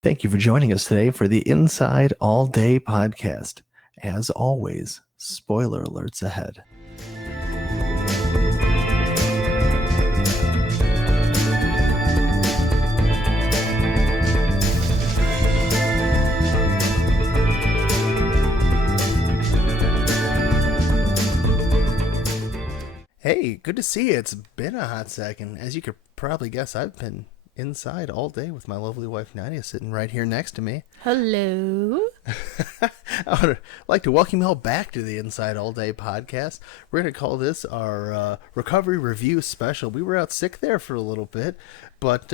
Thank you for joining us today for the Inside All Day podcast. As always, spoiler alerts ahead. Hey, good to see you. It's been a hot second. As you could probably guess, I've been inside all day with my lovely wife Nadia sitting right here next to me. Hello. I would like to welcome you all back to the Inside All Day podcast. We're going to call this our recovery review special. We were out sick there for a little bit, but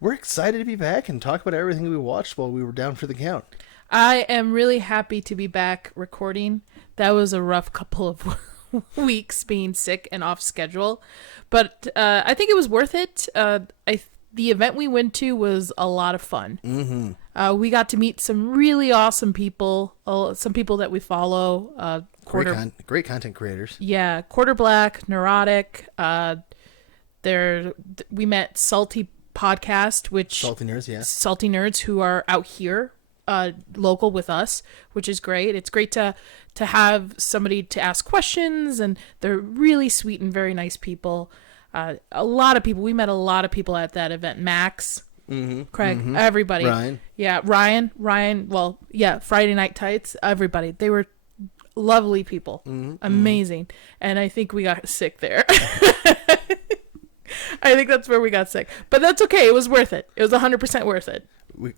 we're excited to be back and talk about everything we watched while we were down for the count. I am really happy to be back recording. That was a rough couple of weeks being sick and off schedule, but I think it was worth it. The event we went to was a lot of fun. Mm-hmm. We got to meet some really awesome people, some people that we follow. Great content creators. Yeah, Quarter Black, Neurotic. We met Salty Podcast, which Salty Nerds, yeah. Salty Nerds, who are out here, local with us, which is great. It's great to have somebody to ask questions, and they're really sweet and very nice people. A lot of people. We met a lot of people at that event. Max, Craig, everybody. Ryan. Yeah, Ryan. Well, yeah, Friday Night Tights. Everybody. They were lovely people. Amazing. And I think we got sick there. I think that's where we got sick. But that's okay. It was worth it. It was 100% worth it.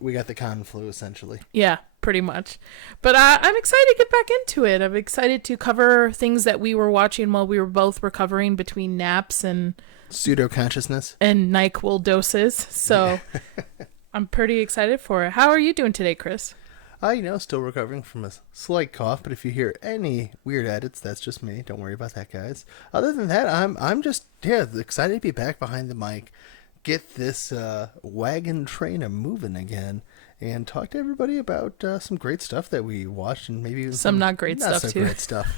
We got the con flu, essentially. Yeah, pretty much. But I'm excited to get back into it. I'm excited to cover things that we were watching while we were both recovering between naps and pseudo-consciousness and NyQuil doses. So I'm pretty excited for it. How are you doing today, Chris? Still recovering from a slight cough, but if you hear any weird edits, that's just me. Don't worry about that, guys. Other than that, I'm just excited to be back behind the mic, get this wagon train a moving again, and talk to everybody about some great stuff that we watched, and maybe some not great stuff so too. Great stuff.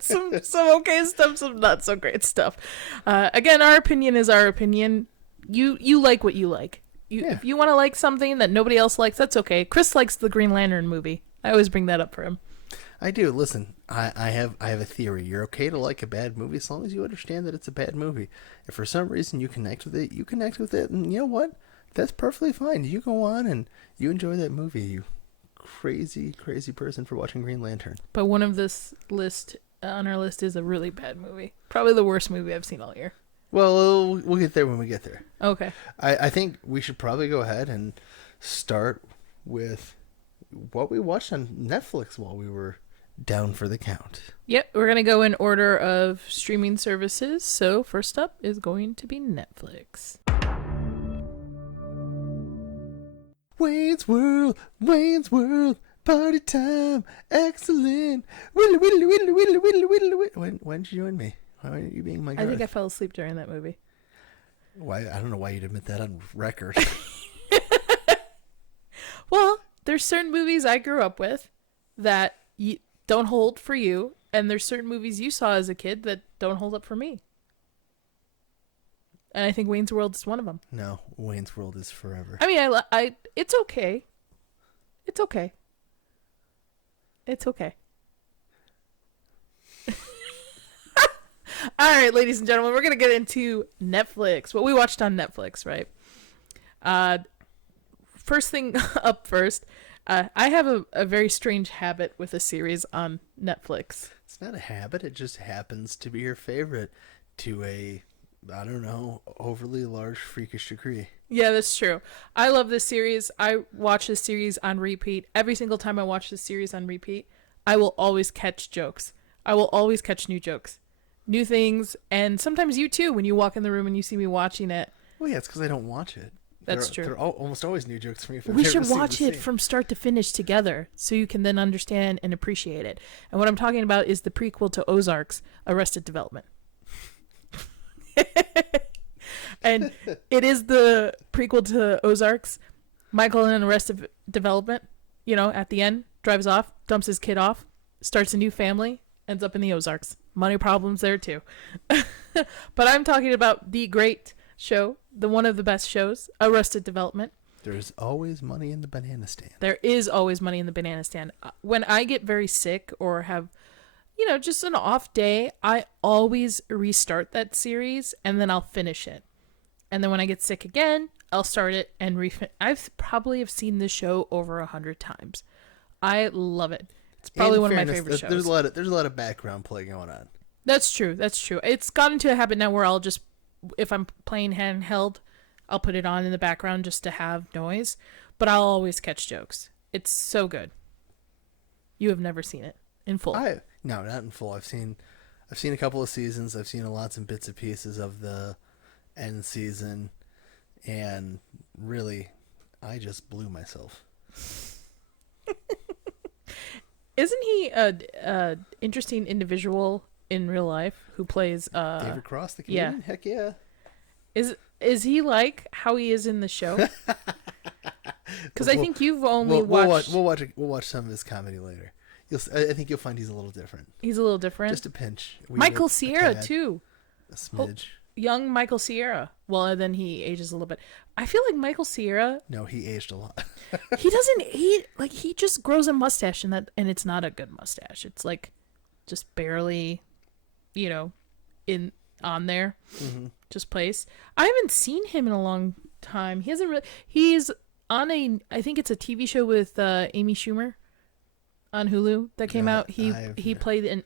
some okay stuff, some not so great stuff. Again, our opinion is our opinion. You like what you like. If you want to like something that nobody else likes, that's okay. Chris likes the Green Lantern movie. I always bring that up for him. I do. Listen, I have a theory. You're okay to like a bad movie as long as you understand that it's a bad movie. If for some reason you connect with it, you connect with it, and you know what? That's perfectly fine. You go on and you enjoy that movie, you crazy, crazy person for watching Green Lantern. But one of this list on our list is a really bad movie. Probably the worst movie I've seen all year. Well, we'll get there when we get there. Okay. I think we should probably go ahead and start with what we watched on Netflix while we were down for the count. Yep, we're going to go in order of streaming services. So first up is going to be Netflix. Wayne's World, party time, excellent. When did you join me? Why are you being my guard? I think I fell asleep during that movie. Why? I don't know why you'd admit that on record. Well, there's certain movies I grew up with that don't hold for you, and there's certain movies you saw as a kid that don't hold up for me. And I think Wayne's World is one of them. No, Wayne's World is forever. I mean, it's okay. It's okay. It's okay. All right, ladies and gentlemen, we're going to get into Netflix. What we watched on Netflix, right? First thing up first, I have a very strange habit with a series on Netflix. It's not a habit. It just happens to be your favorite to a, I don't know, overly large freakish degree. Yeah, that's true. I love this series. I watch this series on repeat. Every single time I watch this series on repeat, I will always catch jokes. I will always catch new jokes. New things, and sometimes you too when you walk in the room and you see me watching it. Well, yeah, it's because I don't watch it. That's true. They're almost always new jokes for me. We should watch it from start to finish together so you can then understand and appreciate it. And what I'm talking about is the prequel to Ozark's Arrested Development. And it is the prequel to Ozark's. Michael in Arrested Development, at the end, drives off, dumps his kid off, starts a new family, ends up in the Ozarks. Money problems there too. But I'm talking about the great show, one of the best shows, Arrested Development. There's always money in the banana stand. There is always money in the banana stand. When I get very sick or have, just an off day, I always restart that series and then I'll finish it. And then when I get sick again, I'll start it and I've probably have seen this show over 100 times. I love it. It's probably one of my favorite shows. There's a lot of background play going on. That's true. It's gotten to a habit now where I'll just, if I'm playing handheld, I'll put it on in the background just to have noise. But I'll always catch jokes. It's so good. You have never seen it in full. No, not in full. I've seen a couple of seasons. I've seen lots and bits and pieces of the end season, and really, I just blew myself. Isn't he a interesting individual in real life who plays David Cross, the comedian? Yeah. Heck yeah. Is he like how he is in the show? Because I think you've only watched. We'll watch some of his comedy later. I think you'll find he's a little different. He's a little different. Just a pinch. Michael Cera too. A smidge. Young Michael Cera. Well, then he ages a little bit. I feel like Michael Cera. No, he aged a lot. He doesn't age. Like, he just grows a mustache, and it's not a good mustache. It's like just barely, on there. Mm-hmm. Just place. I haven't seen him in a long time. He hasn't really. He's on I think it's a TV show with Amy Schumer on Hulu that came out. He played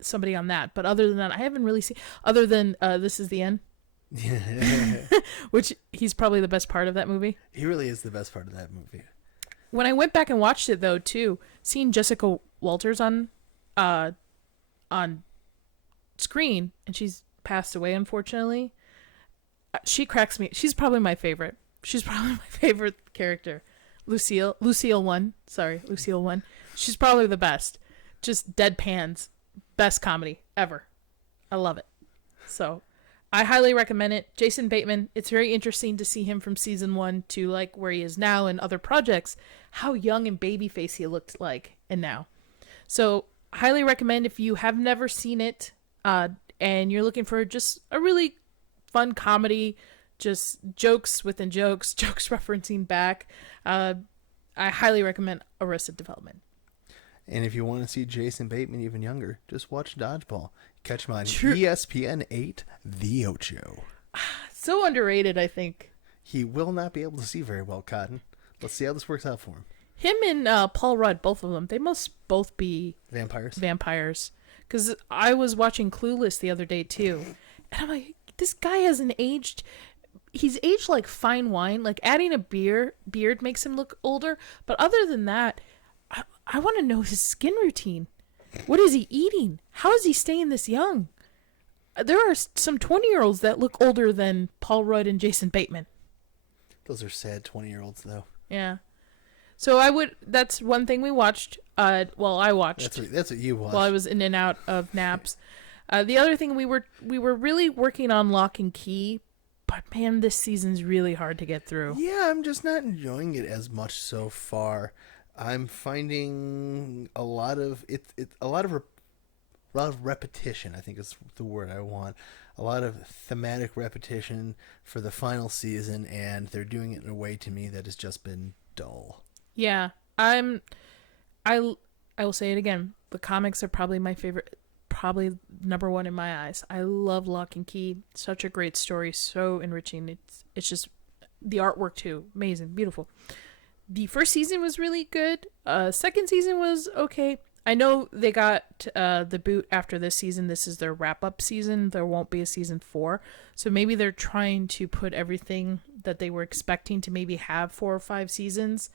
somebody on that. But other than that, I haven't really seen. Other than This Is the End. Which he's probably the best part of that movie. He really is the best part of that movie. When I went back and watched it though too, seeing Jessica Walters on screen, and she's passed away unfortunately. She cracks me. She's probably my favorite. She's probably my favorite character. Lucille 1. Sorry, Lucille 1. She's probably the best. Just deadpans. Best comedy ever. I love it. So I highly recommend it. Jason Bateman, it's very interesting to see him from season 1 to like where he is now in other projects, how young and babyface he looked like and now. So highly recommend if you have never seen it and you're looking for just a really fun comedy, just jokes within jokes, jokes referencing back. I highly recommend Arrested Development. And if you want to see Jason Bateman even younger, just watch Dodgeball. Catch him on ESPN 8, The Ocho. So underrated, I think. He will not be able to see very well, Cotton. Let's see how this works out for him. Him and Paul Rudd, both of them, they must both be vampires. Because I was watching Clueless the other day, too. And I'm like, this guy hasn't aged. He's aged like fine wine. Like, adding a beard makes him look older. But other than that, I want to know his skin routine. What is he eating? How is he staying this young? There are some 20-year-olds that look older than Paul Rudd and Jason Bateman. Those are sad 20-year-olds, though. Yeah. So that's one thing we watched. I watched. That's what you watched. While I was in and out of naps. The other thing we were really working on Lock and Key, but man, this season's really hard to get through. Yeah, I'm just not enjoying it as much so far. I'm finding a lot of repetition, I think is the word I want. A lot of thematic repetition for the final season, and they're doing it in a way to me that has just been dull. Yeah, I will say it again. The comics are probably my favorite, probably number one in my eyes. I love Lock and Key. Such a great story, so enriching. It's just the artwork too, amazing, beautiful. The first season was really good. Second season was okay. I know they got the boot after this season. This is their wrap-up season. There won't be a season 4. So maybe they're trying to put everything that they were expecting to maybe have 4 or 5 seasons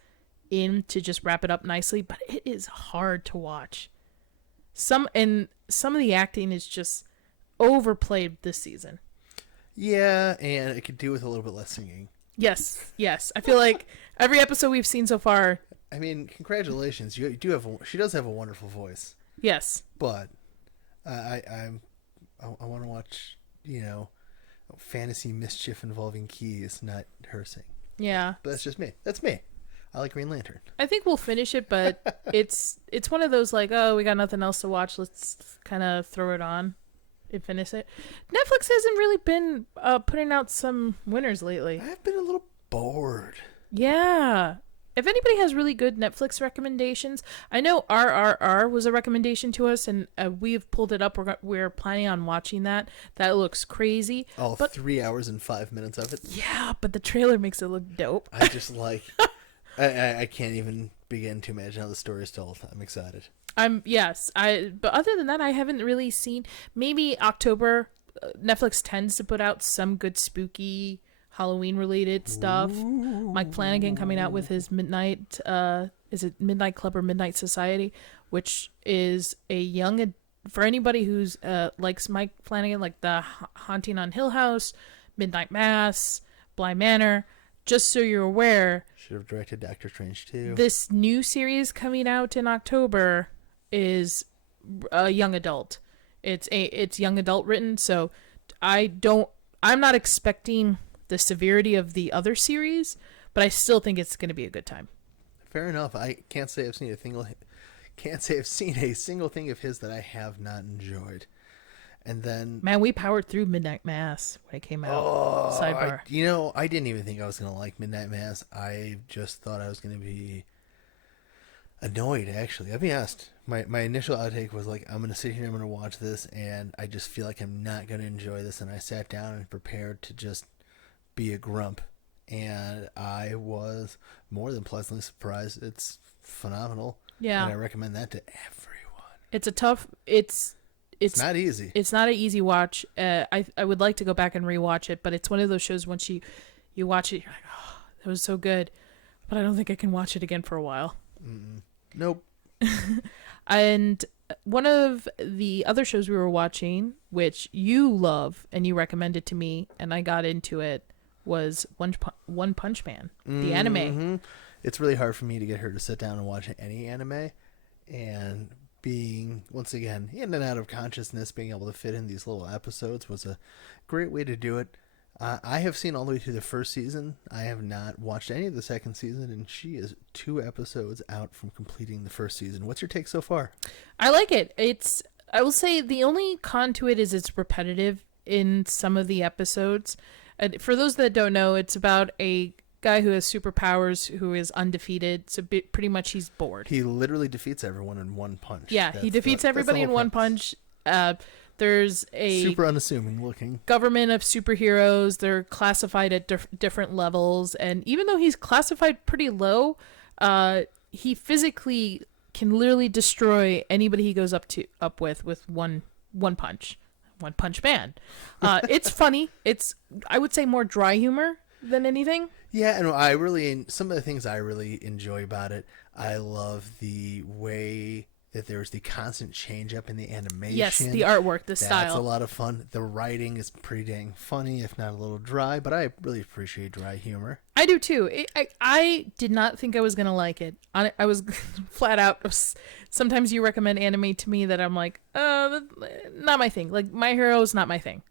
in to just wrap it up nicely. But it is hard to watch. Some of the acting is just overplayed this season. Yeah, and it could do with a little bit less singing. Yes. I feel like every episode we've seen so far. I mean, congratulations. She does have a wonderful voice. Yes. But I want to watch, fantasy mischief involving keys, not her sing. Yeah. But that's just me. That's me. I like Green Lantern. I think we'll finish it, but it's one of those like, oh, we got nothing else to watch. Let's kind of throw it on and finish it. Netflix hasn't really been putting out some winners lately. I've been a little bored. Yeah. If anybody has really good Netflix recommendations, I know RRR was a recommendation to us, and we've pulled it up. We're planning on watching that. That looks crazy. All But 3 hours and 5 minutes of it. yeah, but the trailer makes it look dope. I just like, I can't even begin to imagine how the story is told. I'm excited. But other than that, I haven't really seen. Maybe October, Netflix tends to put out some good spooky Halloween related stuff. Ooh. Mike Flanagan coming out with his Midnight, is it Midnight Club or Midnight Society, which is a young, for anybody who's likes Mike Flanagan, like the Haunting on Hill House, Midnight Mass, Bly Manor. Just so you're aware, Should have directed Doctor Strange too. this new series coming out in October is a young adult. It's young adult written, so I'm not expecting the severity of the other series, but I still think it's going to be a good time. Fair enough. I can't say I've seen a single thing of his that I have not enjoyed. And then, Man, we powered through Midnight Mass when it came out. Sidebar. I didn't even think I was going to like Midnight Mass. I just thought I was going to be annoyed, actually. I'll be honest. My initial outtake was like, I'm going to sit here and I'm going to watch this, and I just feel like I'm not going to enjoy this. And I sat down and prepared to just be a grump. And I was more than pleasantly surprised. It's phenomenal. Yeah. And I recommend that to everyone. It's not easy. It's not an easy watch. I would like to go back and rewatch it, but it's one of those shows once you watch it, you're like, oh, that was so good. But I don't think I can watch it again for a while. Mm-mm. Nope. And one of the other shows we were watching, which you love and you recommended to me, and I got into it, was One Punch Man, the anime. It's really hard for me to get her to sit down and watch any anime, and being, once again, in and out of consciousness, being able to fit in these little episodes was a great way to do it. I have seen all the way through the first season. I have not watched any of the second season, and she is 2 episodes out from completing the first season. What's your take so far? I like it. I will say the only con to it is it's repetitive in some of the episodes. For those that don't know, it's about a guy who has superpowers who is undefeated. So pretty much he's bored. He literally defeats everyone in one punch. Yeah, he defeats everybody in one punch. There's a super unassuming looking government of superheroes. They're classified at different levels, and even though he's classified pretty low, he physically can literally destroy anybody he goes up with one punch. One Punch Man. It's funny. It's, I would say, more dry humor than anything. Yeah, and some of the things I really enjoy about it, I love the way that there's the constant change up in the animation. Yes, the artwork, the style. That's a lot of fun. The writing is pretty dang funny, if not a little dry, but I really appreciate dry humor. I do too. I did not think I was going to like it. I was flat out. Sometimes you recommend anime to me that I'm like, not my thing. Like, My Hero is not my thing.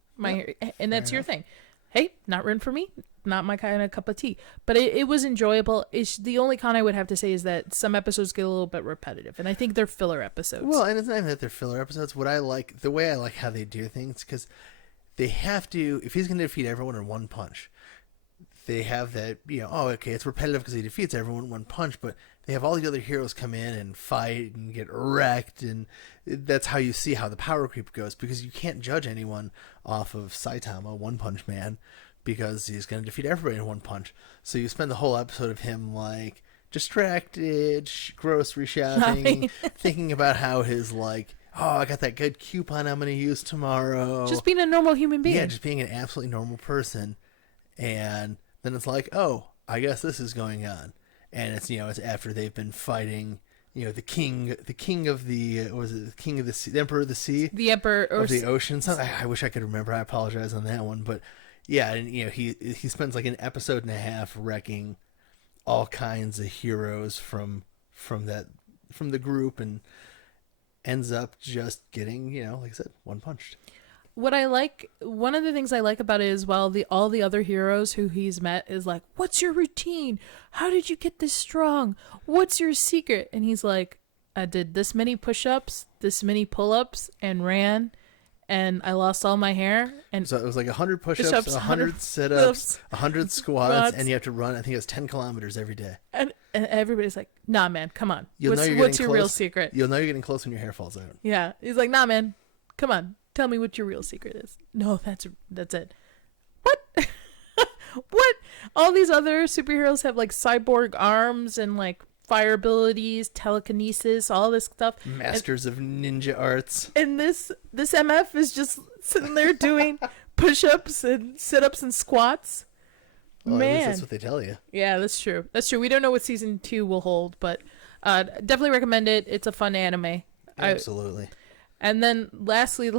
And that's your thing. Hey, not written for me. Not my kind of cup of tea. But it was enjoyable. The only con I would have to say is that some episodes get a little bit repetitive. And I think they're filler episodes. Well, and it's not even that they're filler episodes. The way I like how they do things, because they have to, if he's going to defeat everyone in one punch, they have that, it's repetitive because he defeats everyone in one punch, but they have all the other heroes come in and fight and get wrecked, and that's how you see how the power creep goes, because you can't judge anyone off of Saitama, One Punch Man, because he's going to defeat everybody in one punch. So you spend the whole episode of him, like, distracted, grocery shopping, thinking about how his, like, I got that good coupon I'm going to use tomorrow. Just being a normal human being. Yeah, just being an absolutely normal person. And then it's like, I guess this is going on. And it's, it's after they've been fighting, the king of the, the king of the sea, the emperor of the sea? The emperor of the ocean. I wish I could remember. I apologize on that one. But yeah, and, he spends like an episode and a half wrecking all kinds of heroes from the group, and ends up just getting, like I said, one punched. One of the things I like about it is, all the other heroes who he's met is like, what's your routine? How did you get this strong? What's your secret? And he's like, I did this many push-ups, this many pull-ups, and ran, and I lost all my hair. And So it was like 100 push-ups, Push-ups, 100 sit-ups, 100 squats, and you have to run, I think it was 10 kilometers every day. And everybody's like, nah, man, come on. You'll know you're What's getting your real close. secret? You'll know you're getting close when your hair falls out. Yeah. He's like, nah, man, come on. Tell me what your real secret is. No, that's it. What? What? All these other superheroes have like cyborg arms and like fire abilities, telekinesis, all this stuff. Masters of ninja arts. And this MF is just sitting there doing push-ups and sit-ups and squats. Well, at least Man. that's what they tell you. Yeah, that's true. We don't know what season 2 will hold, but definitely recommend it. It's a fun anime. Absolutely. And then lastly,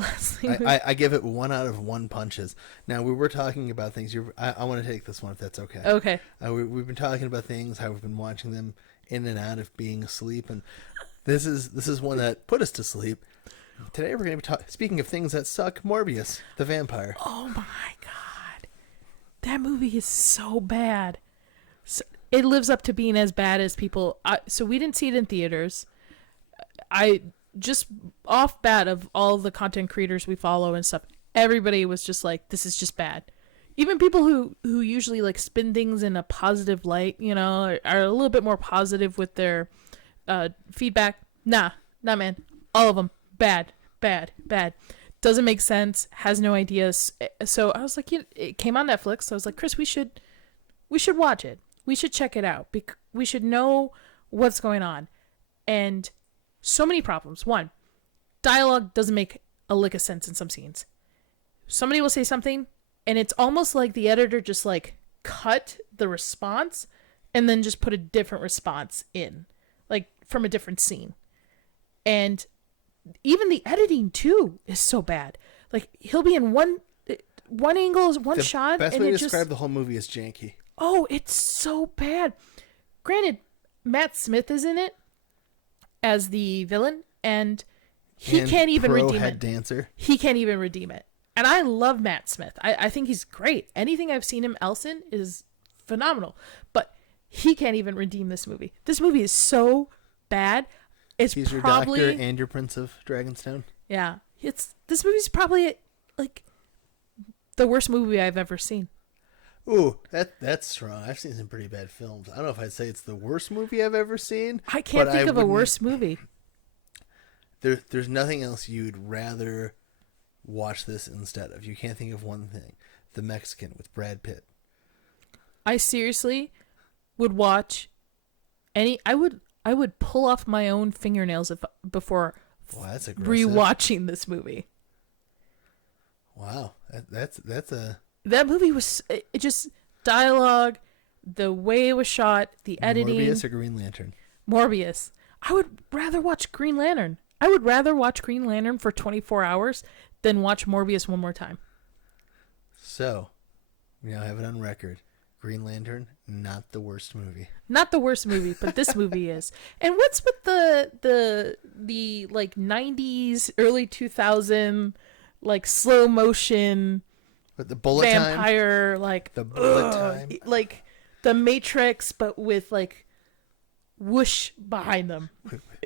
I give it 1 out of 1 punches. Now, we were talking about things. I want to take this one if that's okay. Okay. We've been talking about things, how we've been watching them in and out of being asleep, and this is one that put us to sleep. Today we're going to be speaking of things that suck. Morbius, the vampire. Oh my god, that movie is so bad. It lives up to being as bad as people. So we didn't see it in theaters. I just off bat of all the content creators we follow and stuff, everybody was just like, this is just bad. Even people who usually like spin things in a positive light, you know, are a little bit more positive with their feedback. Nah, man. All of them bad. Doesn't make sense. Has no ideas. So I was like, it came on Netflix. So I was like, Chris, we should watch it. We should check it out. We should know what's going on. And so many problems. One, dialogue doesn't make a lick of sense in some scenes. Somebody will say something, and it's almost like the editor just like cut the response and then just put a different response in, like from a different scene. And even the editing too is so bad. Like he'll be in one angle, one shot. The best and way to describe describe the whole movie is janky. Oh, it's so bad. Granted, Matt Smith is in it as the villain, and he can't even redeem head it. Dancer. He can't even redeem it. And I love Matt Smith. I think he's great. Anything I've seen him else in is phenomenal. But he can't even redeem this movie. This movie is so bad. He's your probably, doctor and your Prince of Dragonstone. Yeah. This movie's probably like the worst movie I've ever seen. Ooh, that's strong. I've seen some pretty bad films. I don't know if I'd say it's the worst movie I've ever seen. I can't think of a worse movie. There's nothing else you'd rather watch this instead of. You can't think of one thing. The Mexican with Brad Pitt. I seriously would watch I would pull off my own fingernails before That's aggressive. rewatching this movie. Wow, that's a. That movie was just dialogue, the way it was shot, the editing. Morbius or Green Lantern? Morbius. I would rather watch Green Lantern. I would rather watch Green Lantern for 24 hours than watch Morbius one more time. So, we now have it on record. Green Lantern, not the worst movie. Not the worst movie, but this movie is. And what's with the like 90s, early 2000 like slow motion But the bullet vampire time, like the bullet time, like the Matrix, but with like whoosh behind them.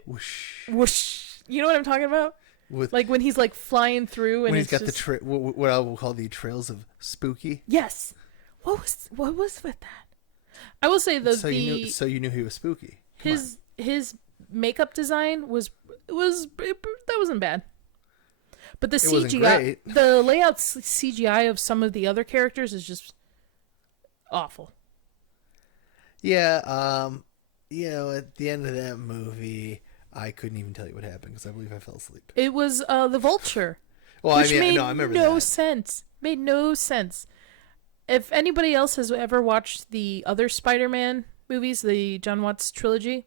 whoosh, Whoosh. You know what I'm talking about? with Like when he's like flying through and when it's he's got just... what I will call the trails of spooky. Yes. What was with that? I will say So you knew he was spooky. His makeup design was that wasn't bad. But the CGI, the layout CGI of some of the other characters is just awful. Yeah, at the end of that movie, I couldn't even tell you what happened because I believe I fell asleep. It was the Vulture. Well, which made I remember no that. sense. Made no sense. If anybody else has ever watched the other Spider-Man movies, the John Watts trilogy,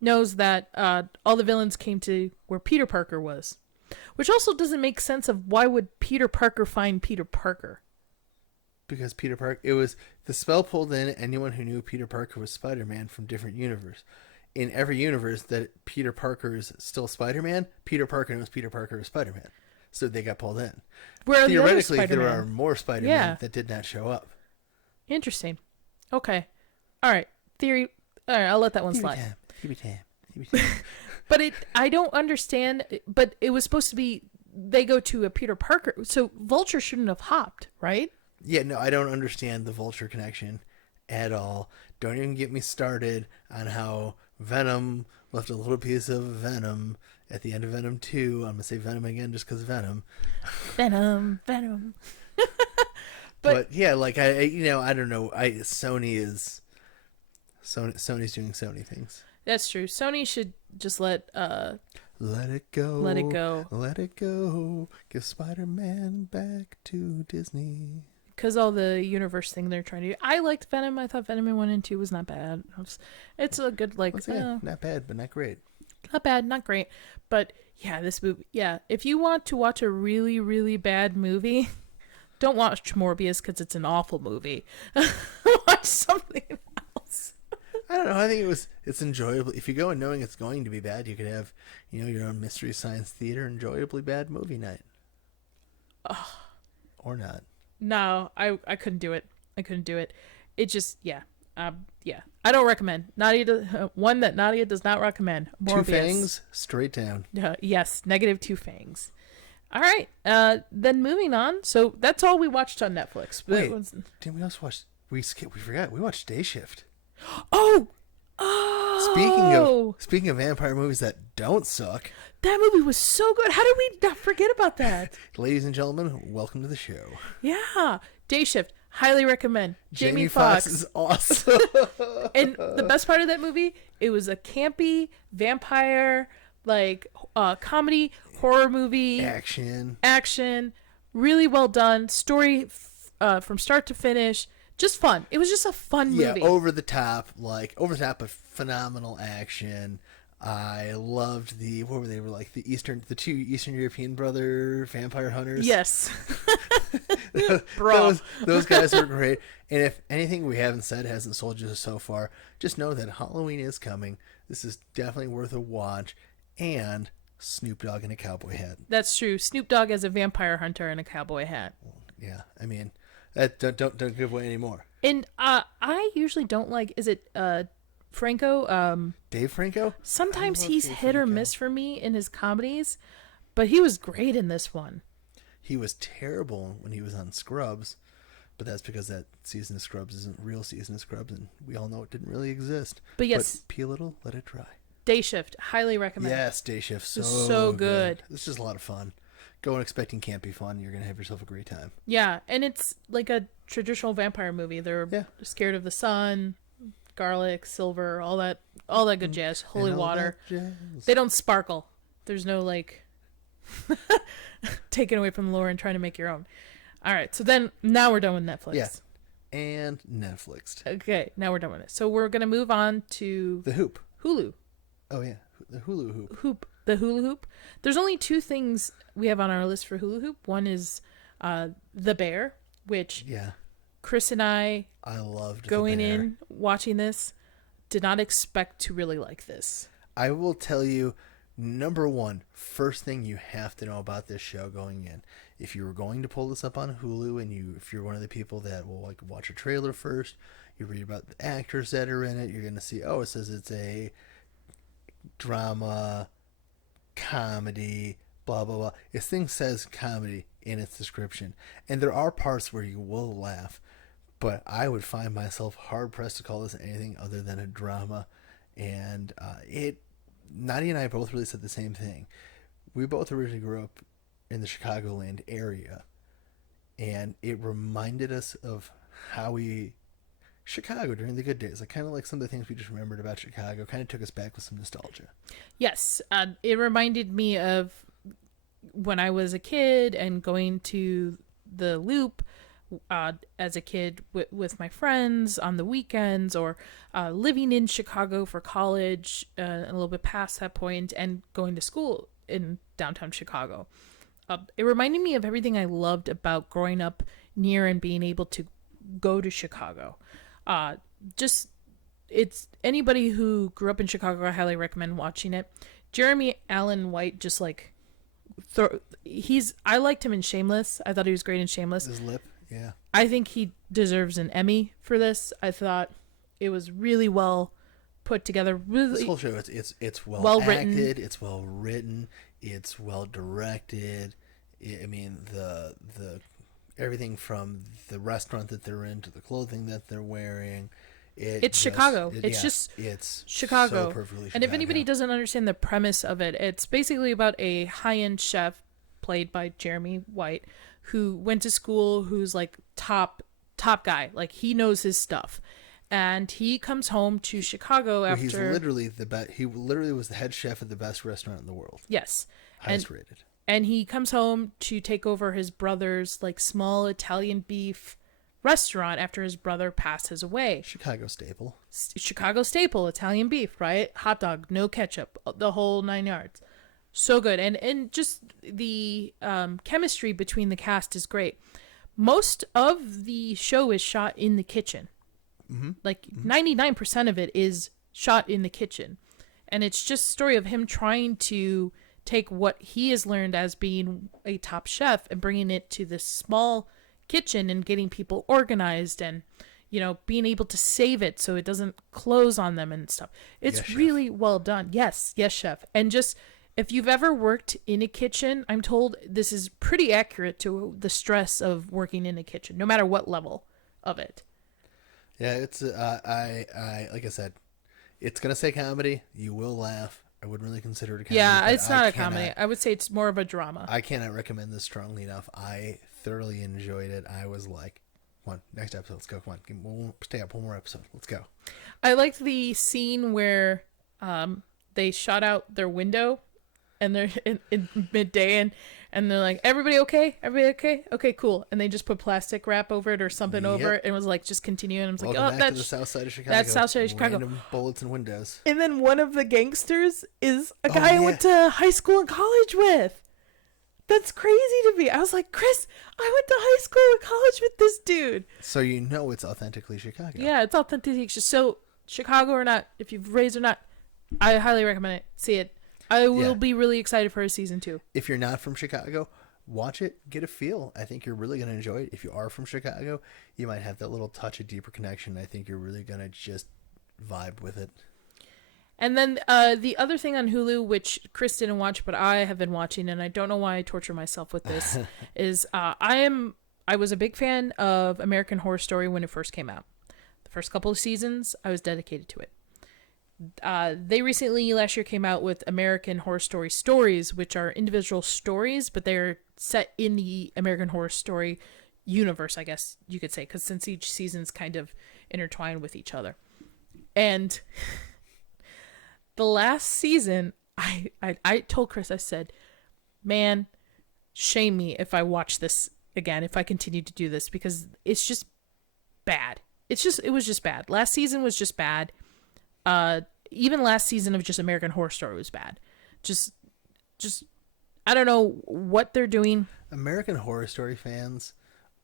knows that all the villains came to where Peter Parker was. Which also doesn't make sense of why would Peter Parker find Peter Parker? Because Peter Parker, it was the spell pulled in anyone who knew Peter Parker was Spider-Man from different universe. In every universe that Peter Parker is still Spider-Man, Peter Parker knows Peter Parker is Spider-Man. So they got pulled in. Where theoretically, the other there Spider-Man? are more Spider-Man that did not show up. Interesting. Okay. All right. I'll let that one slide. Time. But I don't understand. But it was supposed to be they go to a Peter Parker. So Vulture shouldn't have hopped, right? Yeah, no, I don't understand the Vulture connection at all. Don't even get me started on how Venom left a little piece of Venom at the end of Venom 2. I'm going to say Venom again just because Venom. Venom. But yeah, like I don't know. Sony's doing Sony things. That's true. Sony should just let it go. Let it go. Let it go. Give Spider-Man back to Disney. Because all the universe thing they're trying to do. I liked Venom. I thought Venom 1 and 2 was not bad. It's a good, like... not bad, but not great. Not bad, not great. But, yeah, this movie... Yeah, if you want to watch a really, really bad movie, don't watch Morbius because it's an awful movie. Watch something else. I don't know. I think it's enjoyable. If you go in knowing it's going to be bad, you could have, your own Mystery Science Theater enjoyably bad movie night. Or not. No, I couldn't do it. It just, yeah. I don't recommend. One that Nadia does not recommend. Morbius. 2 fangs, straight down. Yes, -2 fangs. All right. Then moving on. So that's all we watched on Netflix. Wait, didn't we also watch... We forgot. We watched Dayshift. Oh! Speaking of vampire movies that don't suck. That movie was so good. How did we not forget about that? Ladies and gentlemen, welcome to the show. Yeah. Dayshift. Highly recommend. Jamie Foxx is awesome. And the best part of that movie, it was a campy vampire, like, comedy, horror movie. Action. Really well done. Story from start to finish. Just fun. It was just a fun movie. Yeah, over the top, but phenomenal action. I loved the two Eastern European brother vampire hunters. Yes. those guys were great. And if anything we haven't said hasn't sold you so far, just know that Halloween is coming. This is definitely worth a watch. And Snoop Dogg in a cowboy hat. That's true. Snoop Dogg as a vampire hunter in a cowboy hat. Yeah, I mean, don't give away any more. And I usually don't like. Is it Franco? Dave Franco? Sometimes he's hit or miss for me in his comedies, but he was great in this one. He was terrible when he was on Scrubs, but that's because that season of Scrubs isn't real season of Scrubs, and we all know it didn't really exist. But yes, pee a little, let it dry. Dayshift, highly recommend. Yes, Dayshift, so good. It's just a lot of fun. Going expecting can't be fun. You're gonna have yourself a great time. Yeah, and it's like a traditional vampire movie. They're scared of the sun, garlic, silver, all that good jazz. Holy water. They don't sparkle. There's no like taking away from the lore and trying to make your own. All right, so then now we're done with Netflix. Yeah, and Netflixed. Okay, now we're done with it. So we're gonna move on to the Hoop. Hulu. Oh yeah, the Hulu Hoop. The Hulu Hoop. There's only 2 things we have on our list for Hulu Hoop. One is The Bear, which Chris and I loved going in watching this. Did not expect to really like this. I will tell you, number one, first thing you have to know about this show going in. If you were going to pull this up on Hulu, and if you're one of the people that will like watch a trailer first, you read about the actors that are in it, you're gonna see, it says it's a drama, comedy, blah blah blah. This thing says comedy in its description, and there are parts where you will laugh, but I would find myself hard pressed to call this anything other than a drama. And Nadia and I both really said the same thing. We both originally grew up in the Chicagoland area, and it reminded us of Chicago during the good days. Like kind of like some of the things we just remembered about Chicago. Kind of took us back with some nostalgia. Yes, it reminded me of when I was a kid and going to the Loop as a kid with my friends on the weekends, or living in Chicago for college, a little bit past that point, and going to school in downtown Chicago. It reminded me of everything I loved about growing up near and being able to go to Chicago. It's anybody who grew up in Chicago, I highly recommend watching it. Jeremy Allen White, just like I liked him in Shameless. I thought he was great in Shameless. His lip, yeah. I think he deserves an Emmy for this. I thought it was really well put together. Really, this whole show, it's well acted, it's well written, it's well directed. I mean, the everything from the restaurant that they're in to the clothing that they're wearing. It's Chicago. It's just it's Chicago. so perfectly Chicago. And if anybody doesn't understand the premise of it, it's basically about a high-end chef played by Jeremy White who went to school, who's like top guy. Like, he knows his stuff. And he comes home to Chicago after... He's literally the best. He literally was the head chef at the best restaurant in the world. Yes. Highest rated. And he comes home to take over his brother's like small Italian beef restaurant after his brother passes away. Chicago staple. Chicago staple, Italian beef, right? Hot dog, no ketchup, the whole 9 yards. So good. And just the chemistry between the cast is great. Most of the show is shot in the kitchen. Mm-hmm. Like 99% of it is shot in the kitchen. And it's just a story of him trying to take what he has learned as being a top chef and bringing it to this small kitchen and getting people organized and, you know, being able to save it so it doesn't close on them and stuff. It's really well done. Yes, chef. And just, if you've ever worked in a kitchen, I'm told this is pretty accurate to the stress of working in a kitchen, no matter what level of it. Yeah, it's I like I said, it's gonna say comedy. You will laugh. I wouldn't really consider it a comedy. Yeah, it's not a comedy. I would say it's more of a drama. I cannot recommend this strongly enough. I thoroughly enjoyed it. I was like, come on, next episode, let's go. Come on, we'll stay up one more episode. Let's go. I liked the scene where they shot out their window and they're in midday and they're like, everybody okay? Everybody okay? Okay, cool. And they just put plastic wrap over it or something over it and was like, just continue. And I was like, back to the south side of Chicago. That's south side of Chicago. Random bullets and windows. And then one of the gangsters is a guy I went to high school and college with. That's crazy to me. I was like, Chris, I went to high school and college with this dude. So you know it's authentically Chicago. Yeah, it's authentically. So Chicago or not, if you've raised or not, I highly recommend it. See it. I will be really excited for a season 2. If you're not from Chicago, watch it, get a feel. I think you're really going to enjoy it. If you are from Chicago, you might have that little touch of deeper connection. I think you're really going to just vibe with it. And then the other thing on Hulu, which Chris didn't watch, but I have been watching, and I don't know why I torture myself with this, is I was a big fan of American Horror Story when it first came out. The first couple of seasons, I was dedicated to it. They recently, last year, came out with American Horror Story Stories, which are individual stories, but they're set in the American Horror Story universe, I guess you could say, because since each season's kind of intertwined with each other. And the last season, I told Chris, I said, man, shame me if I watch this again, if I continue to do this, because it's just bad. It was just bad. Last season was just bad. Even last season of just American Horror Story was bad. Just I don't know what they're doing. American Horror Story fans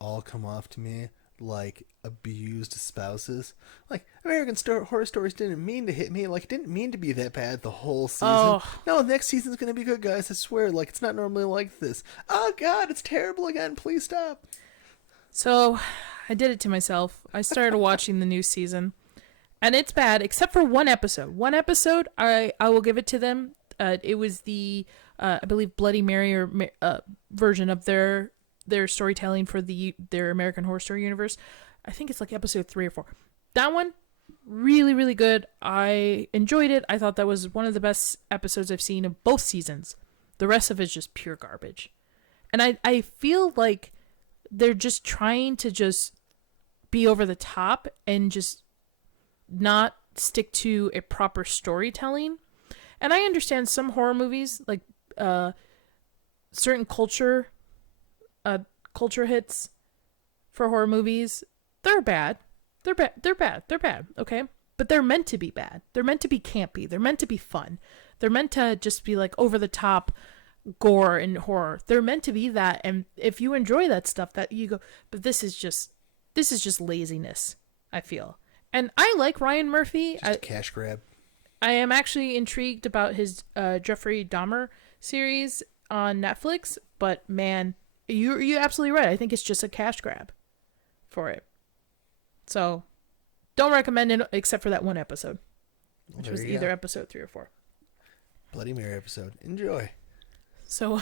all come off to me like abused spouses. Like, American Horror Stories didn't mean to hit me. Like, it didn't mean to be that bad the whole season. Oh. No, next season's gonna be good, guys. I swear. Like, it's not normally like this. Oh God, it's terrible again. Please stop. So, I did it to myself. I started watching the new season. And it's bad, except for one episode. One episode, I will give it to them. It was the, I believe, Bloody Mary version of their storytelling for their American Horror Story universe. I think it's like episode 3 or 4. That one, really, really good. I enjoyed it. I thought that was one of the best episodes I've seen of both seasons. The rest of it is just pure garbage. And I feel like they're just trying to just be over the top and just not stick to a proper storytelling. And I understand some horror movies, like certain culture hits for horror movies, they're bad. They're bad, okay? But they're meant to be bad. They're meant to be campy. They're meant to be fun. They're meant to just be like over the top gore and horror. They're meant to be that, and if you enjoy that stuff, that you go, but this is just laziness, I feel. And I like Ryan Murphy. Just a cash grab. I am actually intrigued about his Jeffrey Dahmer series on Netflix, but man, you're absolutely right. I think it's just a cash grab for it. So, don't recommend it except for that one episode, which was either episode 3 or 4. Bloody Mary episode. Enjoy. So,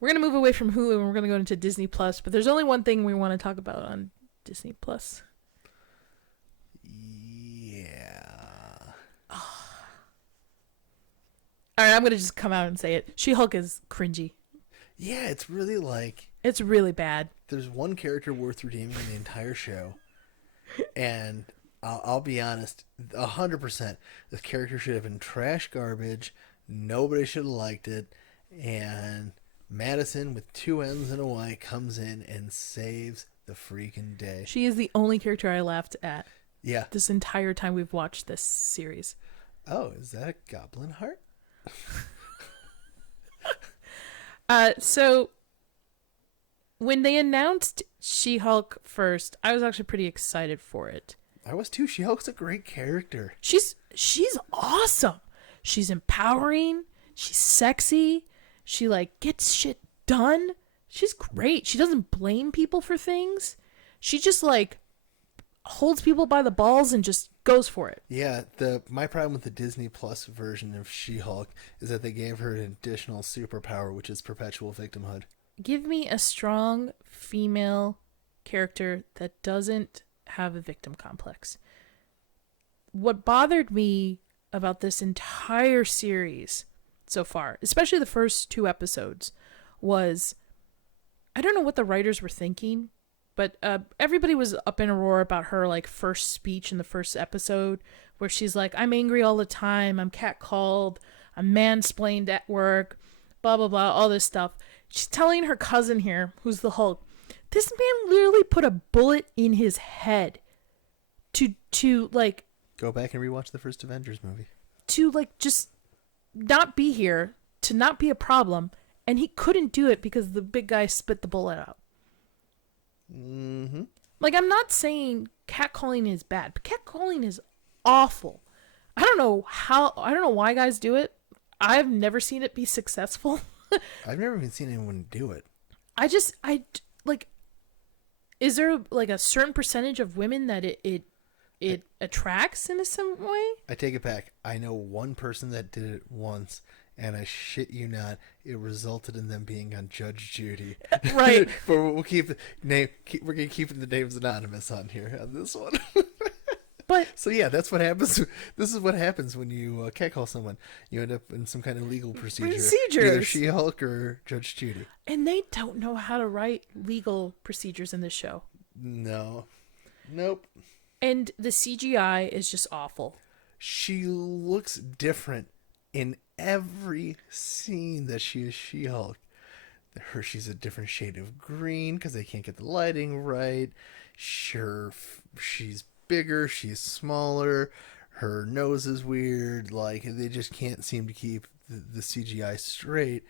We're gonna move away from Hulu and we're gonna go into Disney Plus. But there's only one thing we want to talk about on Disney Plus. Yeah. All right, I'm gonna just come out and say it. She-Hulk is cringy. Yeah, it's really like... It's really bad. There's one character worth redeeming in the entire show. And I'll be honest, 100%. This character should have been trash garbage. Nobody should have liked it. And Madison, with 2 N's and a Y, comes in and saves the freaking day. She is the only character I laughed at. Yeah. This entire time we've watched this series. Oh, is that a goblin heart? So when they announced She-Hulk first, I was actually pretty excited for it. I was too. She-Hulk's a great character. She's awesome. She's empowering. She's sexy. She like gets shit done. She's great. She doesn't blame people for things. She just like holds people by the balls and just goes for it. Yeah, my problem with the Disney Plus version of She-Hulk is that they gave her an additional superpower, which is perpetual victimhood. Give me a strong female character that doesn't have a victim complex. What bothered me about this entire series so far, especially the first 2 episodes, was I don't know what the writers were thinking, but everybody was up in a roar about her like first speech in the first episode, where she's like, "I'm angry all the time. I'm catcalled. I'm mansplained at work. Blah blah blah. All this stuff." She's telling her cousin here, who's the Hulk, this man literally put a bullet in his head to like go back and rewatch the first Avengers movie. To like just not be here, to not be a problem, and he couldn't do it because the big guy spit the bullet out. Mm-hmm. Like, I'm not saying catcalling is bad, but catcalling is awful. I don't know why guys do it. I've never seen it be successful. I've never even seen anyone do it. Is there like a certain percentage of women that it attracts in some way? I take it back. I know one person that did it once, and I shit you not, it resulted in them being on Judge Judy. Right. But we'll keep the name. We're gonna keep the names anonymous on here on this one. But so yeah, that's what happens. This is what happens when you catcall someone. You end up in some kind of legal procedure. Either She-Hulk or Judge Judy. And they don't know how to write legal procedures in this show. No. Nope. And the CGI is just awful. She looks different in every scene that she is She-Hulk. She's a different shade of green because they can't get the lighting right. Sure, she's bigger, she's smaller, her nose is weird. Like, they just can't seem to keep the CGI straight.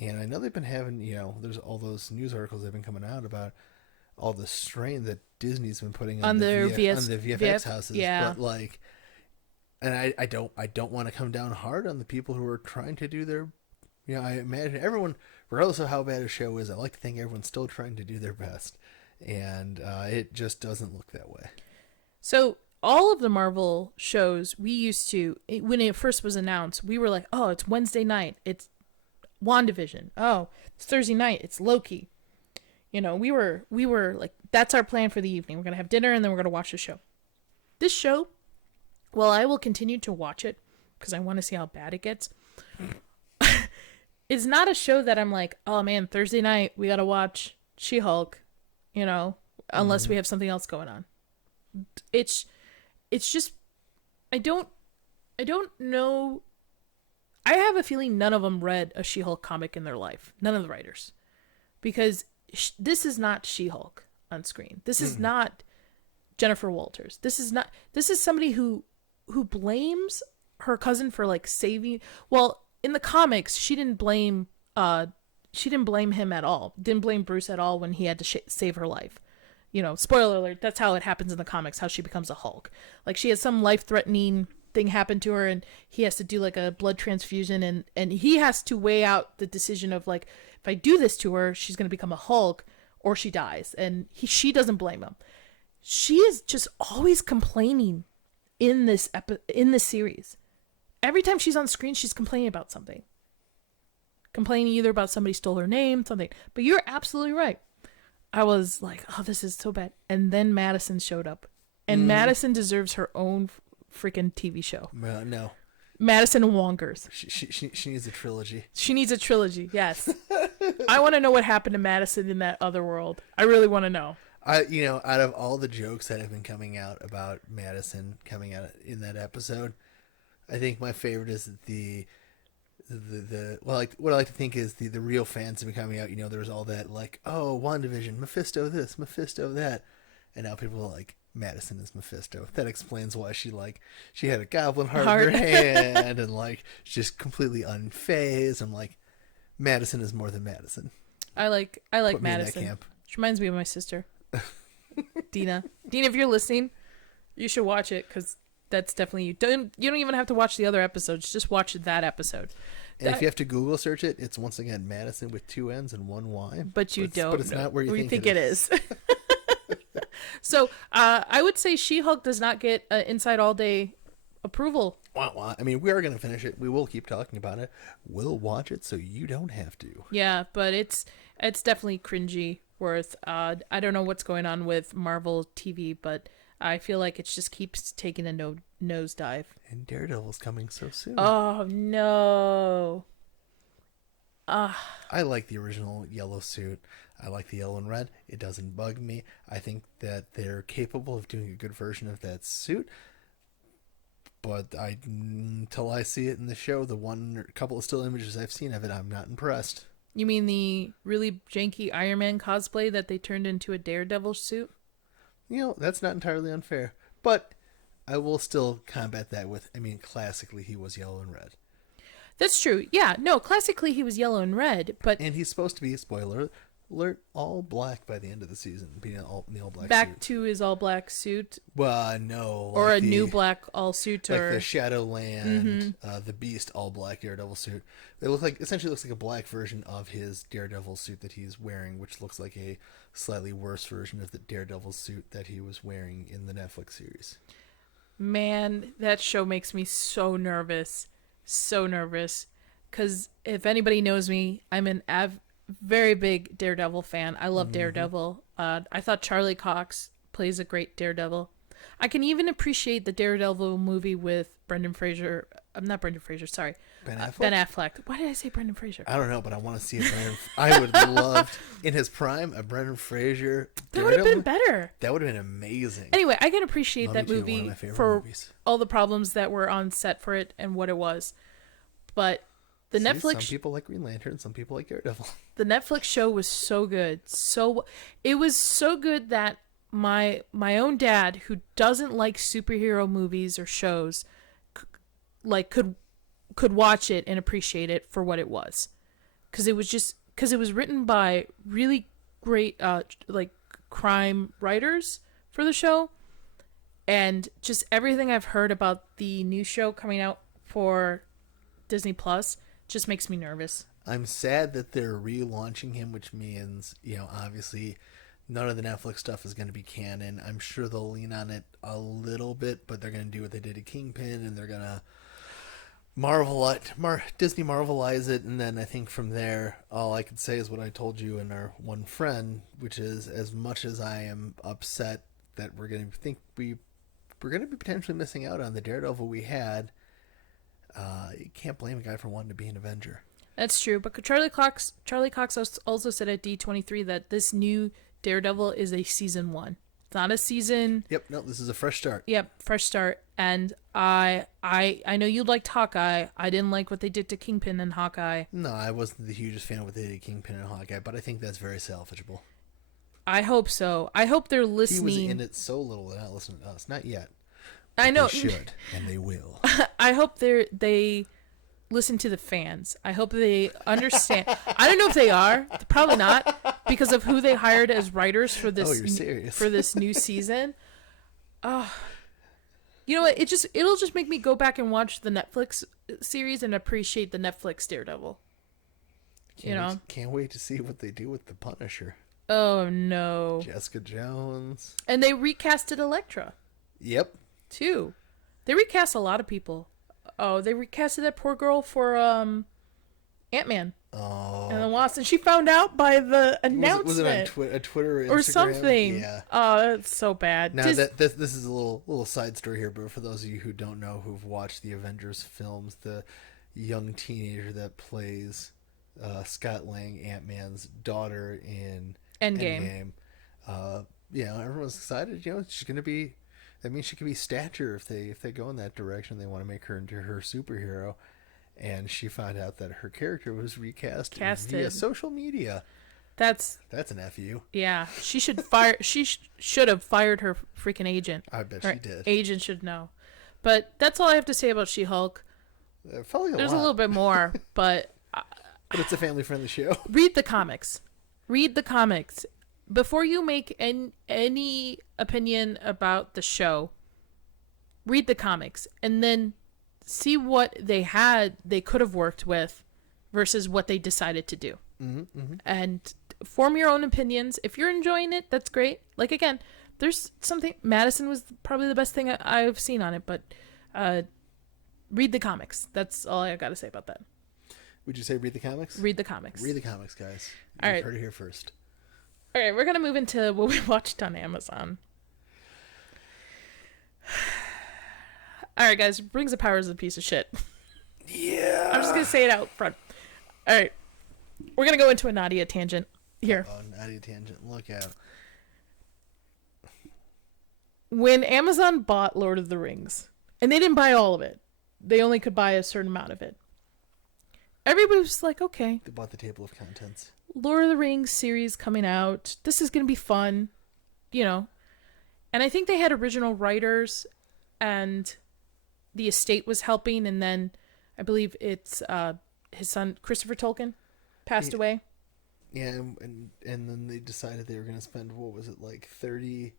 And I know they've been having, there's all those news articles that have been coming out about all the strain that Disney's been putting on the VFX houses. Yeah. But like, and I don't want to come down hard on the people who are trying to do their, I imagine everyone, regardless of how bad a show is, I like to think everyone's still trying to do their best. And it just doesn't look that way. So all of the Marvel shows we used to, when it first was announced, we were like, oh, it's Wednesday night, it's WandaVision. Oh, it's Thursday night, it's Loki. We were like, that's our plan for the evening. We're going to have dinner and then we're going to watch the show. This show, well, I will continue to watch it because I want to see how bad it gets. It's not a show that I'm like, oh man, Thursday night, we got to watch She-Hulk, unless we have something else going on. It's just, I don't know. I have a feeling none of them read a She-Hulk comic in their life. None of the writers. Because this is not She-Hulk on screen. This is not Jennifer Walters. This is somebody who blames her cousin for like saving. Well, in the comics, she didn't blame him at all. Didn't blame Bruce at all when he had to save her life. Spoiler alert, that's how it happens in the comics, how she becomes a Hulk. Like, she has some life-threatening thing happen to her, and he has to do, like, a blood transfusion, and he has to weigh out the decision of, like, if I do this to her, she's going to become a Hulk, or she dies. And she doesn't blame him. She is just always complaining in this series. Every time she's on screen, she's complaining about something. complaining either about somebody stole her name, something. But you're absolutely right. I was like, oh, this is so bad. And then Madison showed up. And Madison deserves her own freaking TV show. No. Madison and Wongers. She needs a trilogy. She needs a trilogy, yes. I want to know what happened to Madison in that other world. I really want to know. Out of all the jokes that have been coming out about Madison coming out in that episode, I think my favorite is what I like to think is the real fans have been coming out. There was all that like, oh, WandaVision, Mephisto this, Mephisto that, and now people are like, Madison is Mephisto. That explains why she had a goblin heart in her hand and she's just completely unfazed. I'm like, Madison is more than Madison. I like Put Madison. Me in that camp. She reminds me of my sister, Dina. Dina, if you're listening, you should watch it because that's definitely you. You don't even have to watch the other episodes. Just watch that episode. And if you have to Google search it, it's once again Madison with 2 N's and 1 Y. But you don't. But it's not where you think it is. So I would say She-Hulk does not get Inside All Day approval. I mean, we are going to finish it. We will keep talking about it. We'll watch it so you don't have to. Yeah, but it's definitely cringy worth. I don't know what's going on with Marvel TV, but I feel like it just keeps taking a nosedive. And Daredevil's coming so soon. Oh, no. I like the original yellow suit. I like the yellow and red. It doesn't bug me. I think that they're capable of doing a good version of that suit. But until I see it in the show, the couple of still images I've seen of it, I'm not impressed. You mean the really janky Iron Man cosplay that they turned into a Daredevil suit? That's not entirely unfair. But I will still combat that with, classically he was yellow and red. That's true. Yeah, no, classically he was yellow and red, but... And he's supposed to be, spoiler alert, all black by the end of the season, being in the all black back suit. to his all black suit? Well, no. Or a new black all suit? Like the Shadowland, the Beast all black Daredevil suit. It essentially looks like a black version of his Daredevil suit that he's wearing, which looks like a slightly worse version of the Daredevil suit that he was wearing in the Netflix series. Man, that show makes me so nervous. So nervous. Because if anybody knows me, I'm an very big Daredevil fan. I love Daredevil. I thought Charlie Cox plays a great Daredevil. I can even appreciate the Daredevil movie with Brendan Fraser. I'm not Brendan Fraser, sorry. Ben Affleck? Ben Affleck. Why did I say Brendan Fraser? I don't know, but I want to see a I would love, in his prime, a Brendan Fraser Daredevil. That would have been better. That would have been amazing. Anyway, I can appreciate that movie one of my favorite for movies. all the problems that were on set for it and what it was. But Netflix... Some people like Green Lantern, some people like Daredevil. The Netflix show was so good. It was so good that my own dad, who doesn't like superhero movies or shows, could watch it and appreciate it for what it was. Because it was written by really great crime writers for the show. And just everything I've heard about the new show coming out for Disney Plus just makes me nervous. I'm sad that they're relaunching him, which means, obviously none of the Netflix stuff is going to be canon. I'm sure they'll lean on it a little bit, but they're going to do what they did to Kingpin, and they're going to Disney Marvelize it, and then I think from there, all I can say is what I told you and our one friend, which is, as much as I am upset that we're going to be potentially missing out on the Daredevil we had, you can't blame a guy for wanting to be an Avenger. That's true, but Charlie Cox also said at D23 that this new Daredevil is a season 1. It's not a season. Yep, no, this is a fresh start. Yep, fresh start. And I know you liked Hawkeye. I didn't like what they did to Kingpin and Hawkeye. No, I wasn't the hugest fan of what they did to Kingpin and Hawkeye, but I think that's very salvageable. I hope so. I hope they're listening. He was in it so little they're not listening to us. Not yet. I know. They should, and they will. I hope they listen to the fans. I hope they understand. I don't know if they are. Probably not, because of who they hired as writers for this. Oh, you're serious. For this new season. You know what? It'll just make me go back and watch the Netflix series and appreciate the Netflix Daredevil. Can't wait to see what they do with the Punisher. Oh no. Jessica Jones. And they recasted Elektra. Yep. Too. They recast a lot of people. Oh, they recasted that poor girl for Ant-Man. Oh. and then lost. And she found out by the announcement. Was it on a Twitter or Instagram? Or something? Yeah. Oh, that's so bad. Now this is a little side story here, but for those of you who don't know, who've watched the Avengers films, the young teenager that plays Scott Lang, Ant-Man's daughter in Endgame. Everyone's excited. She's gonna be. That means she could be stature if they go in that direction. They want to make her into her superhero, and she found out that her character was recast via social media. That's an FU. Yeah, she should fire. Should have fired her freaking agent. I bet she did. Agent should know. But that's all I have to say about She-Hulk. There's a little bit more, but it's a family-friendly show. Read the comics. Read the comics before you make any opinion about the show. Read the comics and then see what they could have worked with versus what they decided to do. And form your own opinions. If you're enjoying it, that's great. Like, again, there's something. Madison was probably the best thing I've seen on it, but read the comics. That's all I got to say about that. Would you say read the comics? Read the comics. Read the comics, guys. All right. Heard it here first. All right, we're going to move into what we watched on Amazon. All right, guys. Rings of Power is a piece of shit. Yeah. I'm just going to say it out front. All right. We're going to go into a Nadia tangent here. Oh, Nadia tangent. Look out. When Amazon bought Lord of the Rings, and they didn't buy all of it. They only could buy a certain amount of it. Everybody was like, okay. They bought the table of contents. Lord of the Rings series coming out. This is going to be fun. And I think they had original writers, and the estate was helping, and then I believe it's his son, Christopher Tolkien, passed away. Yeah, and then they decided they were going to spend, what was it, like $30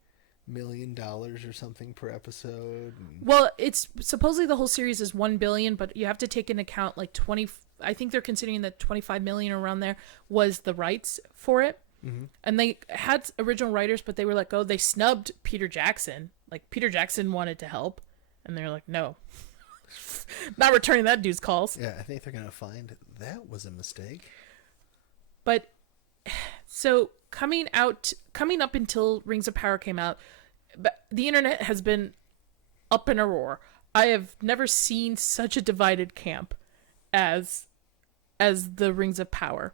million or something per episode? Well, it's supposedly the whole series is $1 billion, but you have to take into account like 20. I think they're considering that $25 million around there was the rights for it. Mm-hmm. And they had original writers, but they were let go. They snubbed Peter Jackson. Like, Peter Jackson wanted to help, and they're like, no. Not returning that dude's calls. Yeah, I think they're going to find that was a mistake. But so coming up until Rings of Power came out, the internet has been up in a roar. I have never seen such a divided camp as the Rings of Power.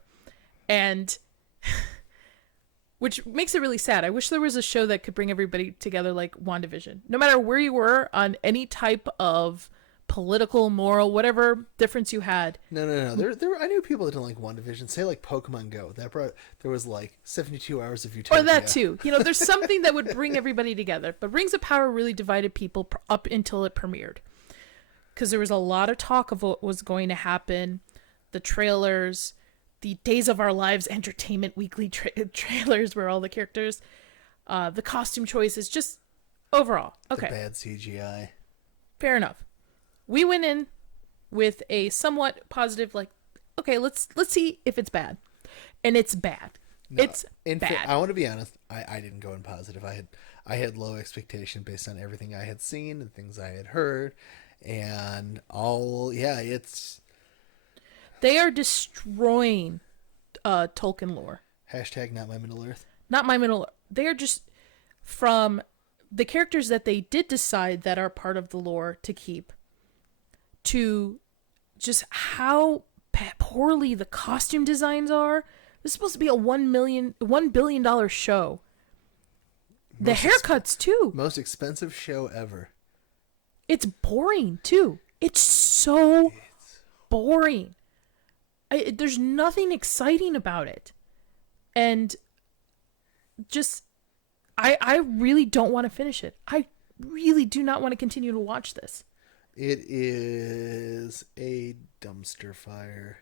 And which makes it really sad. I wish there was a show that could bring everybody together like WandaVision. No matter where you were on any type of political, moral, whatever difference you had. No. There I knew people that didn't like WandaVision. Say like Pokemon Go. There was like 72 hours of utopia. Or that too. There's something that would bring everybody together. But Rings of Power really divided people up until it premiered. Because there was a lot of talk of what was going to happen. The trailers, the Days of Our Lives Entertainment Weekly trailers where all the characters, the costume choices, just overall. Okay. The bad CGI. Fair enough. We went in with a somewhat positive, like, okay, let's see if it's bad. And it's bad. No, it's bad. I want to be honest. I didn't go in positive. I had low expectation based on everything I had seen and things I had heard. And they are destroying Tolkien lore. Hashtag not my Middle Earth. Not my Middle Earth. They are just, from the characters that they did decide that are part of the lore to keep, to just how poorly the costume designs are. This is supposed to be a $1 billion show. The haircuts too. Most expensive show ever. It's boring too. It's so boring. There's nothing exciting about it. And just, I really don't want to finish it. I really do not want to continue to watch this. It is a dumpster fire.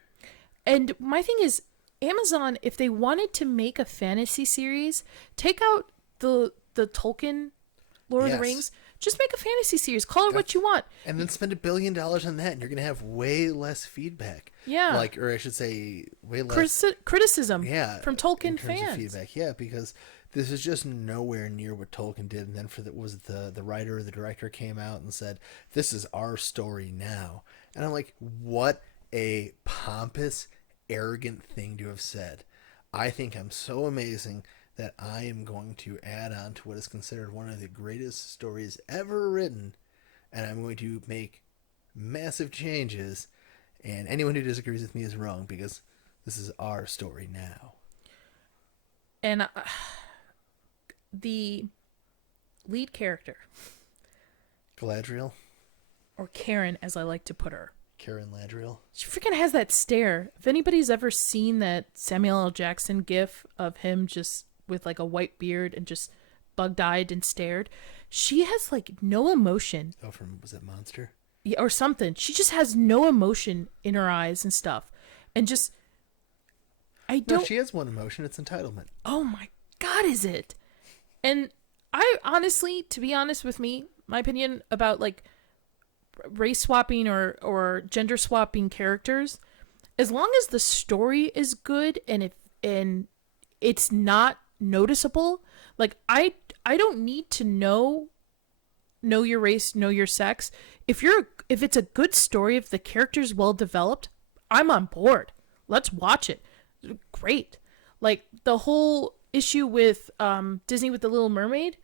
And my thing is, Amazon, if they wanted to make a fantasy series, take out the Tolkien Lord of the Rings, just make a fantasy series. Call it what you want. And then spend $1 billion on that, and you're going to have way less feedback. Yeah. Or I should say, way less criticism from Tolkien in terms fans. Of feedback. Yeah, because this is just nowhere near what Tolkien did. And then the writer or the director came out and said, "This is our story now." And I'm like, what a pompous, arrogant thing to have said. I think I'm so amazing that I am going to add on to what is considered one of the greatest stories ever written, and I'm going to make massive changes, and anyone who disagrees with me is wrong, because this is our story now. And the lead character, Galadriel? or Karen as I like to put her, Karen Ladriel? she freaking has that stare. If anybody's ever seen that Samuel L. Jackson gif of him just with like a white beard and just bug-eyed and stared, she has like no emotion. Oh, was that Monster? Yeah, or something. She just has no emotion in her eyes and stuff. And just, I don't... No, she has one emotion. It's entitlement. Oh my God, is it? And I honestly, to be honest with me, my opinion about like race swapping or gender swapping characters, as long as the story is good and it's not noticeable, like I don't need to know your race, know your sex. If it's a good story, if the character's well developed, I'm on board. Let's watch it. Great. Like the whole issue with Disney with the Little Mermaid,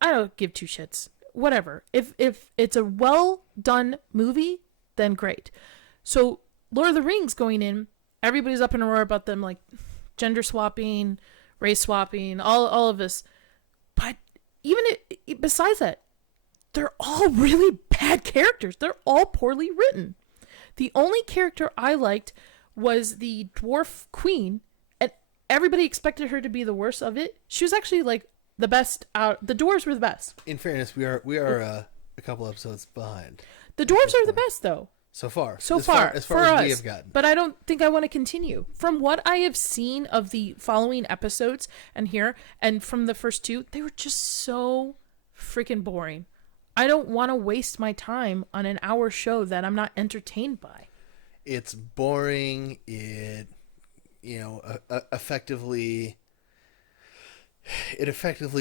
I don't give two shits. Whatever. If it's a well done movie, then great. So Lord of the Rings going in, everybody's up in a roar about them like gender swapping, race swapping, all of this. But even besides that, they're all really bad characters. They're all poorly written. The only character I liked was the dwarf queen, and everybody expected her to be the worst of it. She was actually like the best out. The dwarves were the best. In fairness, we are a couple episodes behind. The dwarves are the best, though. So far. As far for as us, we have gotten. But I don't think I want to continue. From what I have seen of the following episodes and from the first two, they were just so freaking boring. I don't want to waste my time on an hour show that I'm not entertained by. It's boring. It, effectively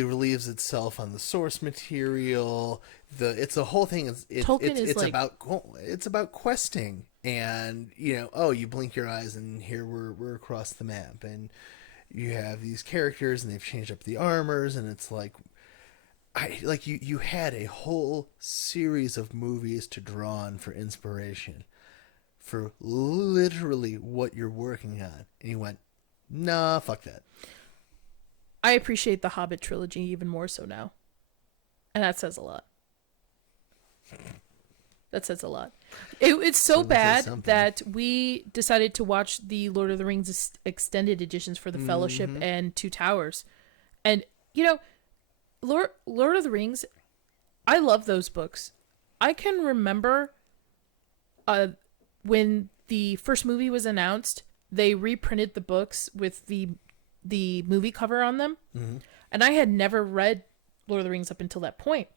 relieves itself on the source material. It's a whole thing. It's about questing, and you blink your eyes and here we're across the map, and you have these characters and they've changed up the armors, and it's like you had a whole series of movies to draw on for inspiration for literally what you're working on, and you went, nah, fuck that. I appreciate the Hobbit trilogy even more so now. And that says a lot. That says a lot. It's so bad that we decided to watch the Lord of the Rings extended editions for the Fellowship and Two Towers. And, Lord of the Rings, I love those books. I can remember when the first movie was announced, they reprinted the books with the movie cover on them. Mm-hmm. And I had never read Lord of the Rings up until that point.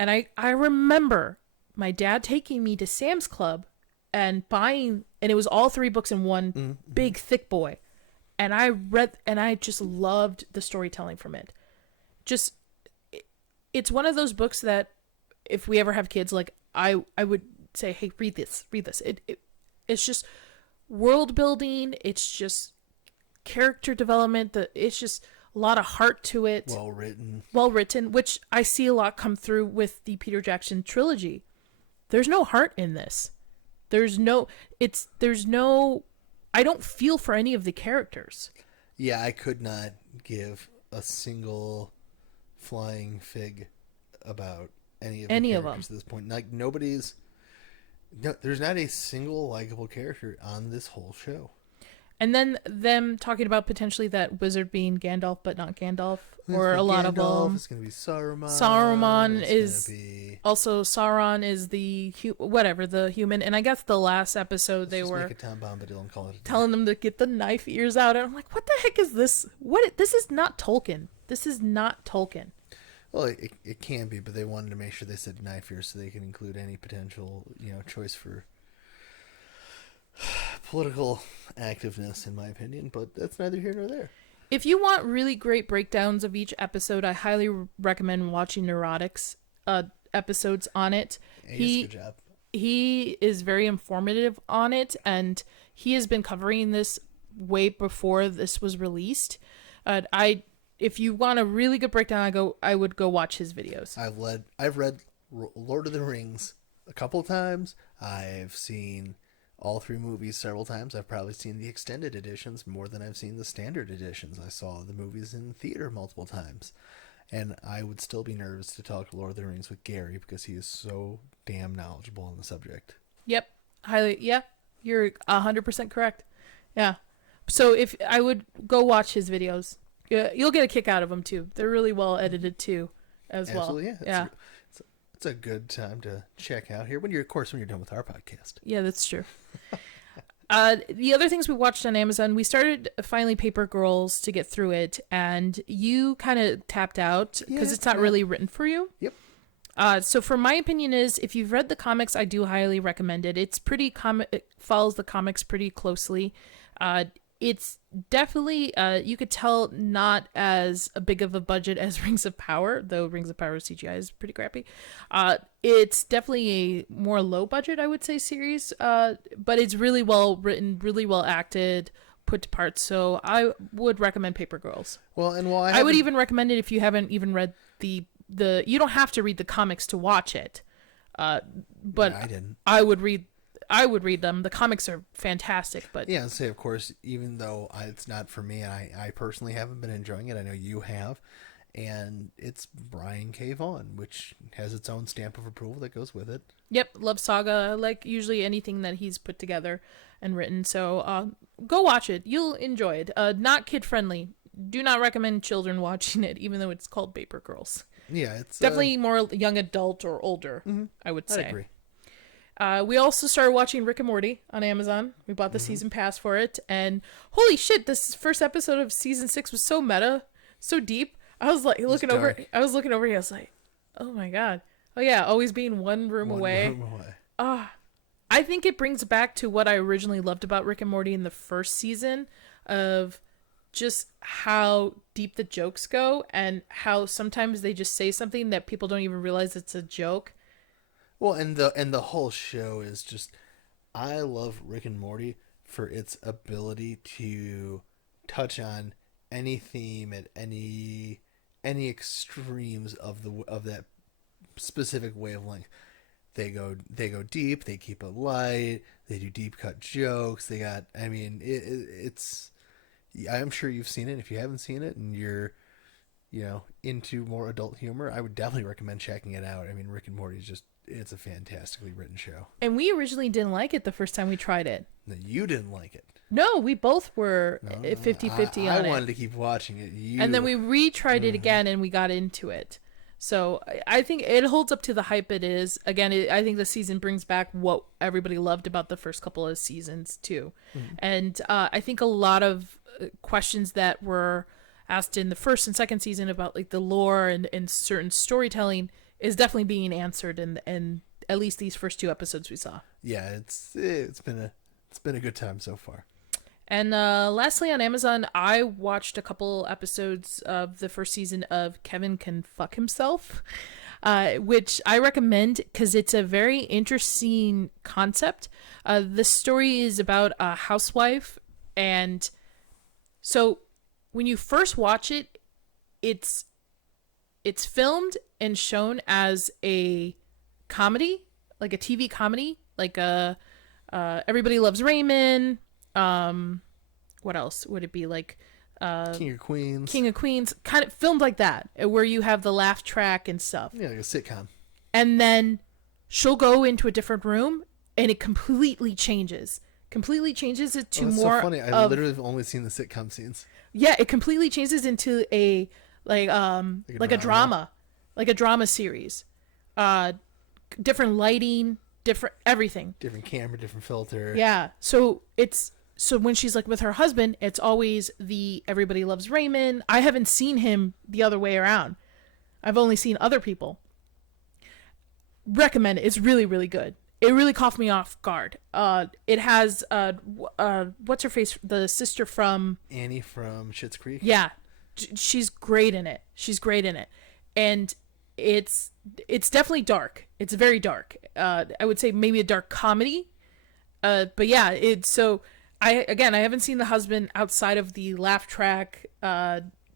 And I remember my dad taking me to Sam's Club and buying, and it was all three books in one big thick boy. And I read, and I just loved the storytelling from it. It's one of those books that if we ever have kids, like I would say, hey, read this. It's just world building. It's just character development. It's just a lot of heart to it. Well written, which I see a lot come through with the Peter Jackson trilogy. There's no heart in this. I don't feel for any of the characters. Yeah, I could not give a single flying fig about any of the characters at this point. Like there's not a single likable character on this whole show. And then them talking about potentially that wizard being Gandalf, but not Gandalf, or a lot of them. It's going to be Saruman. Sauron is the human. And I guess the last episode they were telling them to get the knife ears out, and I'm like, what the heck is this? This is not Tolkien. This is not Tolkien. Well, it can be, but they wanted to make sure they said knife ears so they can include any potential choice for political activeness, in my opinion, but that's neither here nor there. If you want really great breakdowns of each episode, I highly recommend watching Neurotics episodes on it. He does a good job. He is very informative on it, and he has been covering this way before this was released. If you want a really good breakdown, I would go watch his videos. I've read Lord of the Rings a couple times. I've seen all 3 movies several times. I've probably seen the extended editions more than I've seen the standard editions. I saw the movies in theater multiple times. And I would still be nervous to talk Lord of the Rings with Gary because he is so damn knowledgeable on the subject. Yep. Yeah, you're 100% correct. Yeah. So if I would go watch his videos, you'll get a kick out of them too. They're really well edited too, as Absolutely, well. Yeah. It's a good time to check out here when you're done with our podcast. Yeah, that's true. The other things we watched on Amazon, we started finally Paper Girls to get through it, and you kind of tapped out because it's not really written for you. Yep. So for my opinion is, if you've read the comics, I do highly recommend it. It's pretty it follows the comics pretty closely. It's definitely, you could tell, not as big of a budget as Rings of Power, though Rings of Power CGI is pretty crappy. It's definitely a more low budget, I would say, series, but it's really well written, really well acted, put to parts. So I would recommend Paper Girls. Well, and I would even recommend it if you haven't even read the you don't have to read the comics to watch it. But yeah, I didn't. I would read them. The comics are fantastic, but yeah, say of course, even though it's not for me, I personally haven't been enjoying it. I know you have, and it's Brian K. Vaughan, which has its own stamp of approval that goes with it. Yep, love Saga. I like usually anything that he's put together and written. So go watch it. You'll enjoy it. Not kid friendly. Do not recommend children watching it, even though it's called Paper Girls. Yeah, it's definitely more young adult or older. Mm-hmm. I would say. I agree. We also started watching Rick and Morty on Amazon. We bought the season pass for it, and holy shit, this first episode of season 6 was so meta, so deep. I was like looking over here. I was like, oh my god. Oh yeah, always being one room away. I think it brings back to what I originally loved about Rick and Morty in the first season, of just how deep the jokes go and how sometimes they just say something that people don't even realize it's a joke. Well, and the whole show is just, I love Rick and Morty for its ability to touch on any theme at any extremes of that specific wavelength. They go deep. They keep it light. They do deep cut jokes. They got. I mean, it's. I'm sure you've seen it. If you haven't seen it and you're, into more adult humor, I would definitely recommend checking it out. I mean, Rick and Morty is just. It's a fantastically written show. And we originally didn't like it the first time we tried it. No, you didn't like it. No, we both were 50-50 on it. I wanted to keep watching it. And then we retried it again and we got into it. So I think it holds up to the hype it is. Again, I think the season brings back what everybody loved about the first couple of seasons too. Mm-hmm. And I think a lot of questions that were asked in the first and second season about like the lore and certain storytelling is definitely being answered in at least these first 2 episodes we saw. Yeah, it's been a good time so far. And lastly, on Amazon, I watched a couple episodes of the first season of Kevin Can Fuck Himself, which I recommend because it's a very interesting concept. The story is about a housewife, and so when you first watch it, it's filmed and shown as a comedy, like a TV comedy, like Everybody Loves Raymond. What else would it be, like King of Queens, kind of filmed like that, where you have the laugh track and stuff. Yeah, like a sitcom. And then she'll go into a different room and it completely changes it to more. So funny. I literally have only seen the sitcom scenes. Yeah, it completely changes into a a drama series. Different lighting, different everything. Different camera, different filter. Yeah. So when she's like with her husband, it's always the Everybody Loves Raymond. I haven't seen him the other way around. I've only seen other people. Recommend it. It's really, really good. It really caught me off guard. It has what's her face? The sister from Annie from Schitt's Creek. Yeah, she's great in it. And it's definitely dark. It's very dark. I would say maybe a dark comedy. But yeah, it's so. I haven't seen The Husband outside of the laugh track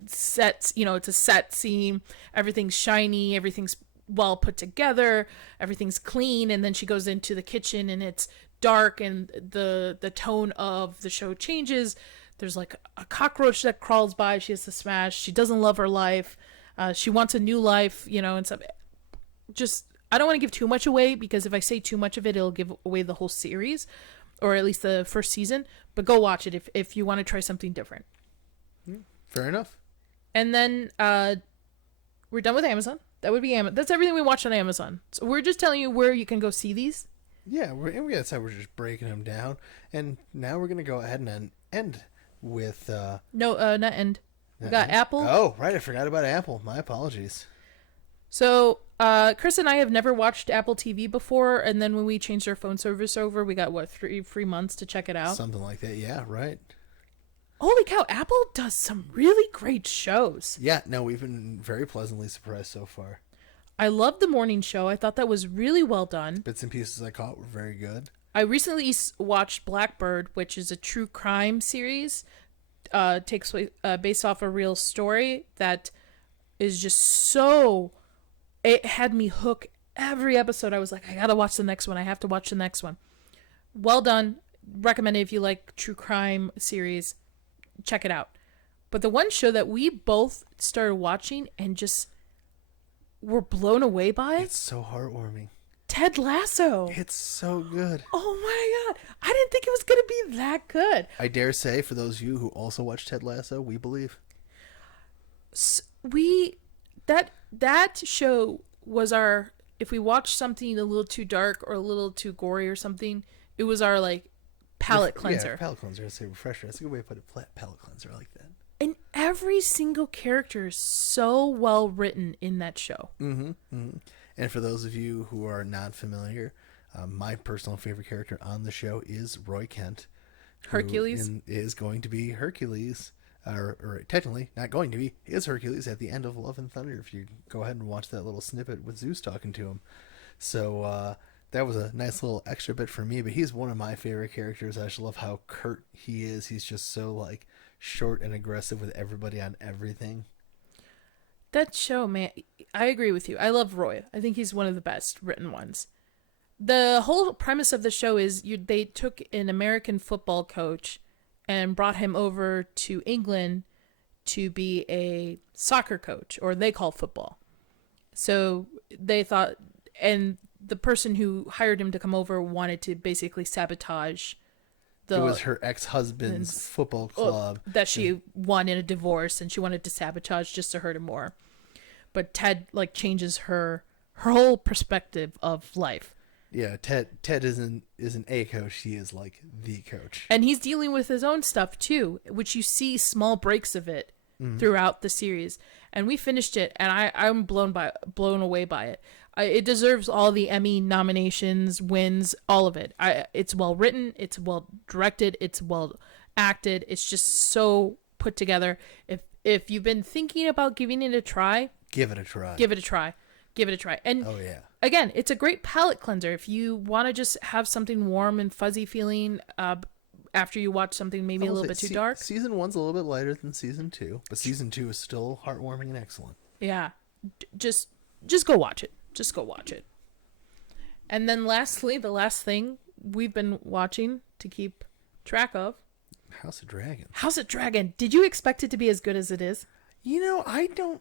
sets. You know, it's a set scene. Everything's shiny. Everything's well put together. Everything's clean. And then she goes into the kitchen and it's dark and the tone of the show changes. There's like a cockroach that crawls by. She has to smash. She doesn't love her life. She wants a new life, you know, and stuff. Just, I don't want to give too much away because if I say too much of it, it'll give away the whole series, or at least the first season. But go watch it if you want to try something different. Fair enough. And then we're done with Amazon. That would be Amazon. That's everything we watched on Amazon. So we're just telling you where you can go see these. Yeah, that's how we're just breaking them down. And now we're going to go ahead and end with... not end. We got Apple. Oh, right. I forgot about Apple. My apologies. So Chris and I have never watched Apple TV before. And then when we changed our phone service over, we got, 3 free months to check it out? Something like that. Yeah, right. Holy cow, Apple does some really great shows. Yeah, no, we've been very pleasantly surprised so far. I loved the morning show. I thought that was really well done. Bits and pieces I caught were very good. I recently watched Blackbird, which is a true crime series. Takes place based off a real story that is just so... It had me hook every episode. I was like, I gotta watch the next one. I have to watch the next one. Well done. Recommend it if you like true crime series. Check it out. But the one show that we both started watching and just were blown away by... It's so heartwarming. Ted Lasso. It's so good. Oh my god. I didn't think it was going to be that good. I dare say, for those of you who also watch Ted Lasso, we believe. That show was our... If we watched something a little too dark or a little too gory or something, it was our, like, palate cleanser. Yeah, palate cleanser. I'd say refresher. That's a good way to put it. Palate cleanser. I like that. And every single character is so well written in that show. Mm-hmm. Mm-hmm. And for those of you who are not familiar, my personal favorite character on the show is Roy Kent. Hercules? Is going to be Hercules. Or technically, not going to be, is Hercules at the end of Love and Thunder, if you go ahead and watch that little snippet with Zeus talking to him. So, that was a nice little extra bit for me, but he's one of my favorite characters. I just love how curt he is. He's just so, like, short and aggressive with everybody on everything. That show, man, I agree with you. I love Roy. I think he's one of the best written ones. The whole premise of the show is they took an American football coach and brought him over to England to be a soccer coach, or they call football. So they thought, and the person who hired him to come over wanted to basically sabotage it was her ex-husband's football club that she won in a divorce, and she wanted to sabotage just to hurt him more. But Ted changes her whole perspective of life. Yeah, Ted isn't a coach, he is like the coach. And he's dealing with his own stuff too, which you see small breaks of it throughout the series. And we finished it, and I'm blown away by it. It deserves all the Emmy nominations, wins, all of it. It's well written, it's well directed, it's well acted. It's just so put together. If you've been thinking about giving it a try, give it a try. Give it a try. Give it a try. And oh yeah. Again, it's a great palate cleanser. If you want to just have something warm and fuzzy feeling after you watch something maybe a little bit too dark. Season 1's a little bit lighter than season 2, but season 2 is still heartwarming and excellent. Yeah. Just go watch it. Just go watch it. And then lastly, the last thing we've been watching to keep track of. House of Dragon. House of Dragon. Did you expect it to be as good as it is? You know, I'm not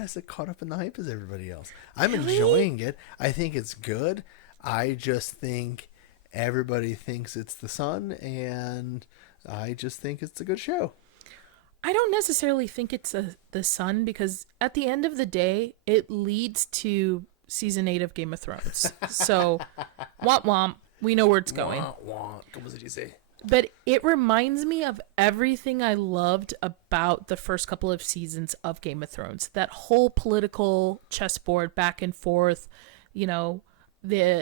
as caught up in the hype as everybody else. I'm enjoying it. I think it's good. I just think everybody thinks it's the sun, and I just think it's a good show. I don't necessarily think it's the sun, because at the end of the day, it leads to season 8 of Game of Thrones. So, womp womp. We know where it's going. Womp womp. What did you say? But it reminds me of everything I loved about the first couple of seasons of Game of Thrones. That whole political chessboard back and forth, the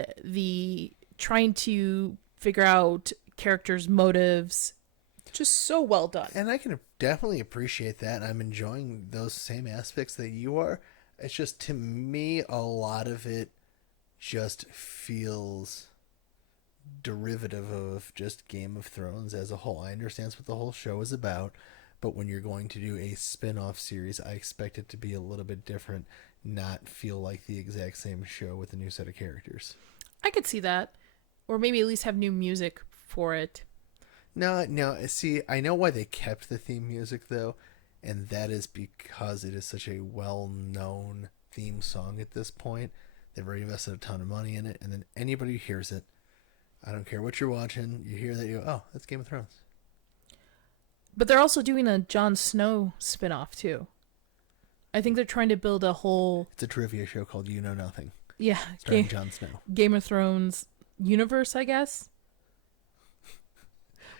trying to figure out characters' motives. Just so well done. And I can definitely appreciate that. I'm enjoying those same aspects that you are. It's just, to me, a lot of it just feels derivative of just Game of Thrones as a whole. I understand what the whole show is about, but when you're going to do a spin-off series, I expect it to be a little bit different, not feel like the exact same show with a new set of characters. I could see that. Or maybe at least have new music for it. No, see, I know why they kept the theme music, though, and that is because it is such a well-known theme song at this point. They've already invested a ton of money in it, and then anybody who hears it, I don't care what you're watching, you hear that, you go, oh, that's Game of Thrones. But they're also doing a Jon Snow spinoff, too. I think they're trying to build a whole... It's a trivia show called You Know Nothing. Yeah. Starring Jon Snow. Game of Thrones universe, I guess.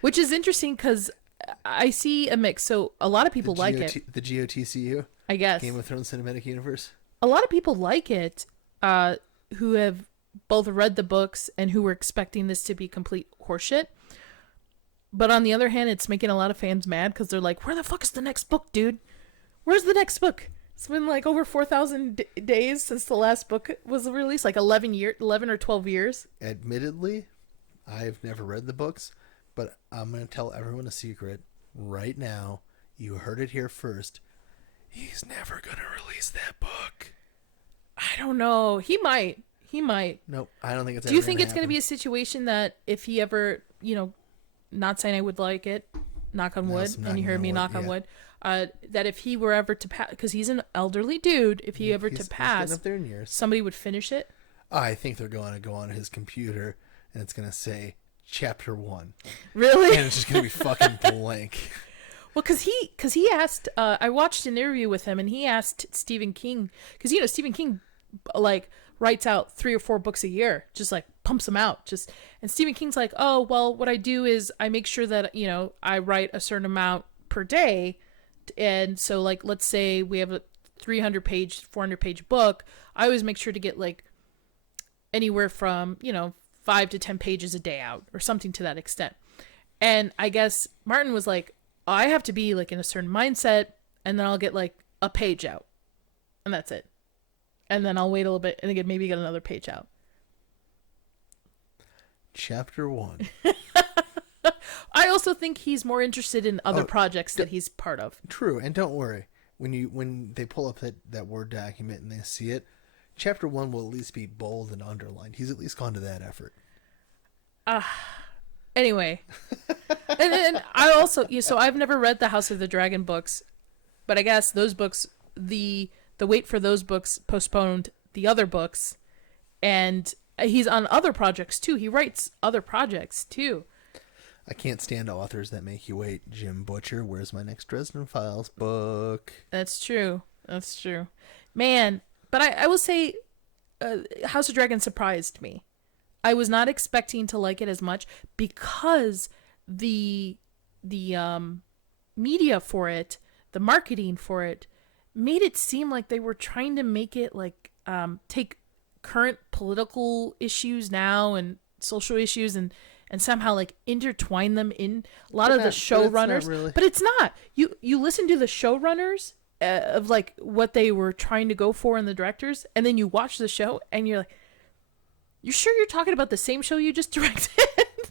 Which is interesting because I see a mix. So a lot of people like it. The GOTCU? I guess. Game of Thrones Cinematic Universe? A lot of people like it who have both read the books and who were expecting this to be complete horseshit. But on the other hand, it's making a lot of fans mad because they're like, where the fuck is the next book, dude? Where's the next book? It's been like over 4,000 days since the last book was released, like 11 or 12 years. Admittedly, I've never read the books, but I'm going to tell everyone a secret right now. You heard it here first. He's never going to release that book. I don't know. He might. Nope, I don't think it's. Do you think it's going to be a situation that if he ever, not saying I would like it, knock on wood, and you heard me knock on wood, that if he were ever to pass, because he's an elderly dude, if he ever to pass, up there in years, somebody would finish it? I think they're going to go on his computer and it's going to say Chapter 1. Really? And it's just going to be fucking blank. Well, because he asked, I watched an interview with him and he asked Stephen King, because Stephen King like writes out 3 or 4 books a year, just like pumps them out, and Stephen King's like, oh well, what I do is I make sure that I write a certain amount per day. And so, like, let's say we have a 300-page, 400-page book. I always make sure to get, like, anywhere from, 5 to 10 pages a day out or something to that extent. And I guess Martin was like, I have to be, like, in a certain mindset, and then I'll get, like, a page out. And that's it. And then I'll wait a little bit and again, maybe get another page out. Chapter 1. I also think he's more interested in other projects that he's part of. True, and don't worry. When they pull up that Word document and they see it, Chapter 1 will at least be bold and underlined. He's at least gone to that effort. Anyway. and I also, so I've never read the House of the Dragon books, but I guess those books, the wait for those books postponed the other books, and he's on other projects too. He writes other projects too. I can't stand authors that make you wait. Jim Butcher, where's my next Dresden Files book? That's true. Man, but I will say House of Dragon surprised me. I was not expecting to like it as much because the media for it, the marketing for it, made it seem like they were trying to make it like take current political issues now and social issues and somehow like intertwine them in a lot of the showrunners. Really. But it's not. You listen to the showrunners of like what they were trying to go for in the directors, and then you watch the show and you're like, you sure you're talking about the same show you just directed?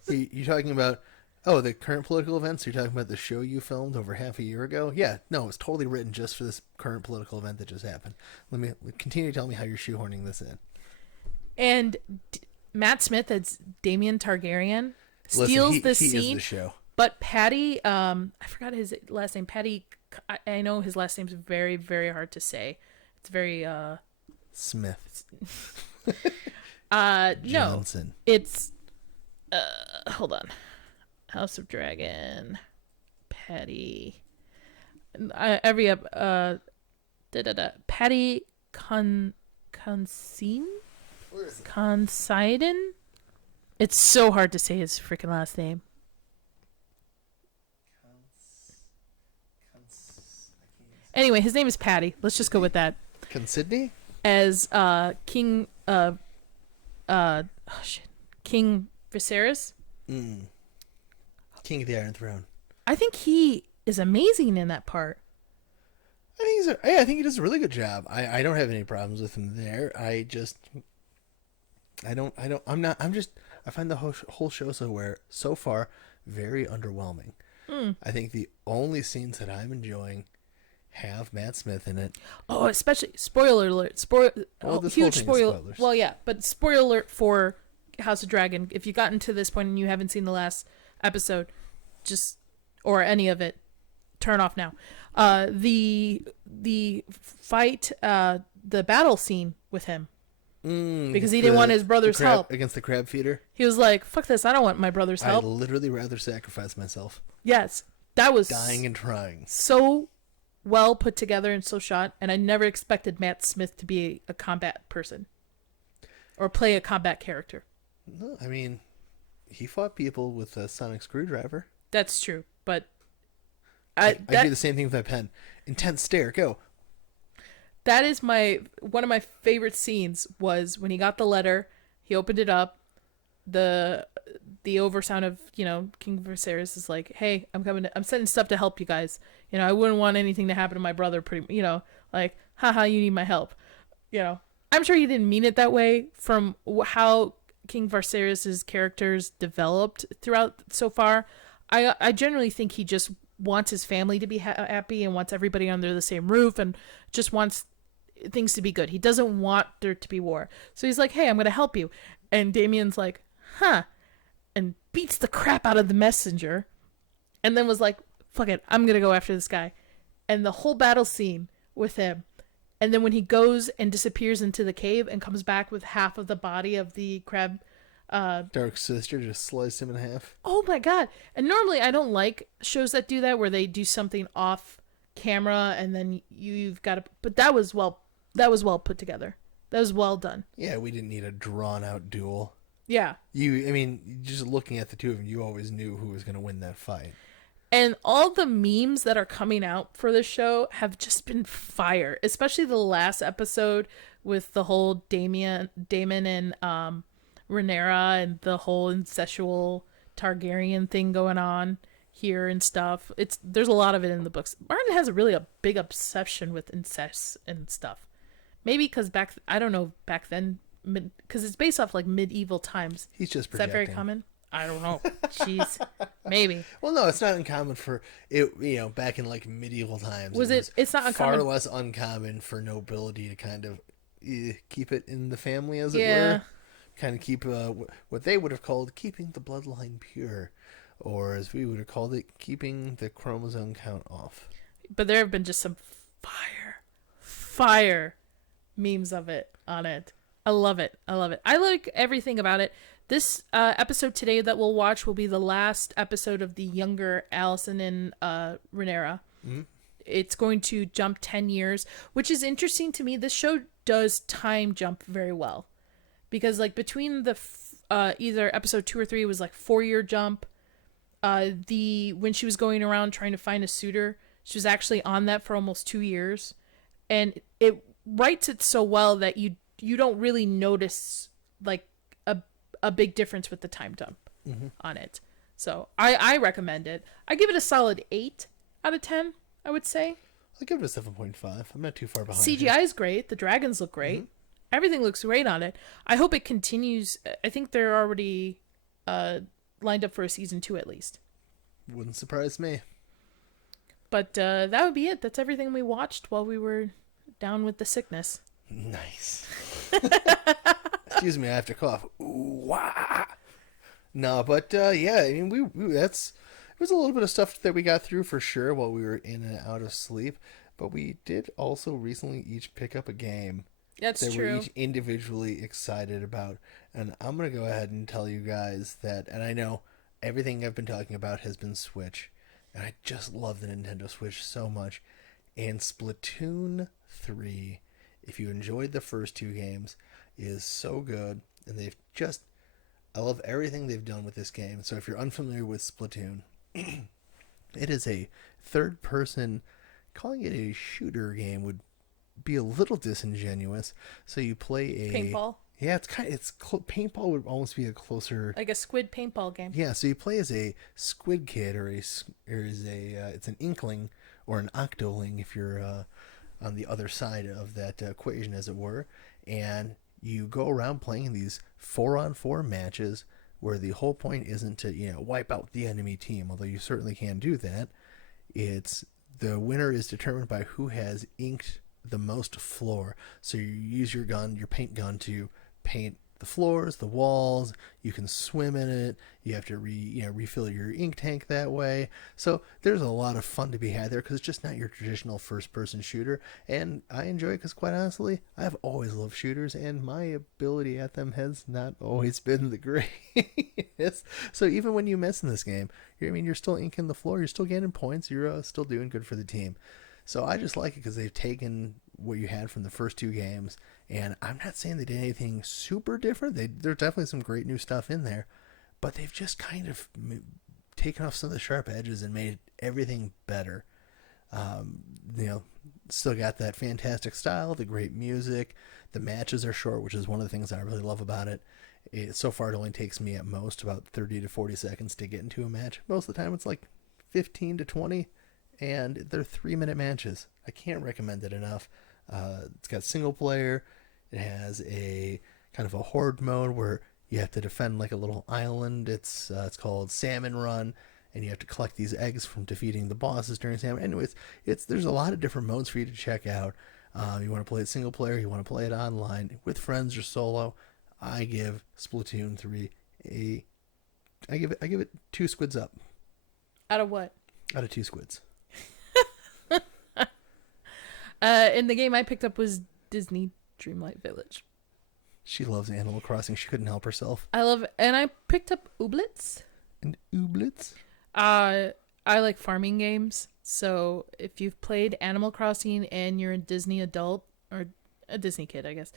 You're talking about, the current political events? You're talking about the show you filmed over half a year ago? Yeah, no, it's totally written just for this current political event that just happened. Let me continue to tell me how you're shoehorning this in. And Matt Smith as Daemon Targaryen steals the scene. Is the show. But Patty, I forgot his last name. Patty, I know his last name's very, very hard to say. It's very Smith. Johnson. No, it's hold on. House of Dragon. Patty. Patty Considine? Where is it? Considine? It's so hard to say his freaking last name. Anyway, his name is Patty. Let's just go with that. Considine? As King King Viserys. King of the Iron Throne. I think he is amazing in that part. I think he does a really good job. I don't have any problems with him there. I'm I find the whole show so far very underwhelming. I think the only scenes that I'm enjoying have Matt Smith in it. Oh, especially spoiler alert! This Huge whole thing is spoiler. spoilers. Well, yeah, but spoiler alert for House of Dragon. If you've gotten to this point and you haven't seen the last episode, or any of it, turn off now. The fight, the battle scene with him, because he didn't want his brother's help against the crab feeder. He was like, "Fuck this! I don't want my brother's help." I'd literally rather sacrifice myself. Yes, that was dying and trying. So well put together and so shot, and I never expected Matt Smith to be a combat person or play a combat character. No, I mean, he fought people with a sonic screwdriver. That's true, but I do the same thing with my pen. Intense stare, go. That is one of my favorite scenes was when he got the letter, he opened it up, the oversound of, King Viserys is like, "Hey, I'm sending stuff to help you guys. I wouldn't want anything to happen to my brother, like, haha, you need my help." I'm sure he didn't mean it that way from how King Viserys' characters developed throughout so far. I generally think he just wants his family to be happy and wants everybody under the same roof and just wants things to be good. He doesn't want there to be war. So he's like, "Hey, I'm going to help you." And Damien's like, "Huh," and beats the crap out of the messenger and then was like, "Fuck it, I'm going to go after this guy." And the whole battle scene with him. And then when he goes and disappears into the cave and comes back with half of the body of the crab, Dark Sister just sliced him in half. Oh my god. And normally I don't like shows that do that, where they do something off camera and then you've got to, but that was well put together. That was well done. Yeah, we didn't need a drawn out duel. Yeah. Just looking at the two of them, you always knew who was going to win that fight. And all the memes that are coming out for this show have just been fire, especially the last episode with the whole Daemon and Rhaenyra and the whole incestual Targaryen thing going on here and stuff. There's a lot of it in the books. Martin has a big obsession with incest and stuff. Maybe because back then, because it's based off like medieval times. He's just projecting. Is that very common? I don't know. Jeez, maybe. Well, no, it's not uncommon for it. Back in like medieval times, it's not uncommon. Far less uncommon for nobility to kind of keep it in the family, as it were. Kind of keep what they would have called keeping the bloodline pure, or as we would have called it, keeping the chromosome count off. But there have been just some fire memes of it on it. I love it. I like everything about it. This episode today that we'll watch will be the last episode of the younger Alicent and Rhaenyra. Mm-hmm. It's going to jump 10 years, which is interesting to me. This show does time jump very well. Because like between the either episode 2 or 3 was like 4-year jump. When she was going around trying to find a suitor, she was actually on that for almost 2 years. And it writes it so well that you don't really notice like a big difference with the time jump on it. So I recommend it. I give it a solid 8 out of 10, I would say. I'll give it a 7.5. I'm not too far behind. CGI is great. The dragons look great. Mm-hmm. Everything looks great on it. I hope it continues. I think they're already lined up for a season 2 at least. Wouldn't surprise me. But that would be it. That's everything we watched while we were down with the sickness. Nice. Excuse me, I have to cough. Ooh, wah. No, but yeah, I mean, it was a little bit of stuff that we got through for sure while we were in and out of sleep. But we did also recently each pick up a game. That's that true. We're each individually excited about. And I'm going to go ahead and tell you guys that, and I know everything I've been talking about has been Switch. And I just love the Nintendo Switch so much. And Splatoon 3, if you enjoyed the first 2 games, is so good. And I love everything they've done with this game. So if you're unfamiliar with Splatoon, it is a third-person, calling it a shooter game would be a little disingenuous. So you play a paintball. Yeah, paintball would almost be a closer, like a squid paintball game. Yeah, so you play as a squid kid it's an inkling or an octoling if you're on the other side of that equation, as it were, and you go around playing these 4-on-4 matches where the whole point isn't to, wipe out the enemy team, although you certainly can do that. It's the winner is determined by who has inked the most floor. So you use your paint gun, to paint the floors, the walls. You can swim in it. You have to refill your ink tank that way. So there's a lot of fun to be had there because it's just not your traditional first-person shooter. And I enjoy it because, quite honestly, I've always loved shooters, and my ability at them has not always been the greatest. So even when you miss in this game, you're still inking the floor. You're still getting points. You're still doing good for the team. So I just like it because they've taken what you had from the first two games, and I'm not saying they did anything super different. There's definitely some great new stuff in there, but they've just kind of taken off some of the sharp edges and made everything better. Still got that fantastic style, the great music. The matches are short, which is one of the things I really love about it. So far, it only takes me at most about 30 to 40 seconds to get into a match. Most of the time, it's like 15 to 20. And they're 3-minute matches. I can't recommend it enough. It's got single player. It has a kind of a horde mode where you have to defend like a little island. It's called Salmon Run, and you have to collect these eggs from defeating the bosses during Salmon. Anyways, there's a lot of different modes for you to check out. You want to play it single player. You want to play it online with friends or solo. I give Splatoon 3 I give it 2 squids up. Out of what? Out of 2 squids. And the game I picked up was Disney Dreamlight Village. She loves Animal Crossing. She couldn't help herself. And I picked up Ooblets. And Ooblets? I like farming games. So if you've played Animal Crossing and you're a Disney adult, or a Disney kid, I guess,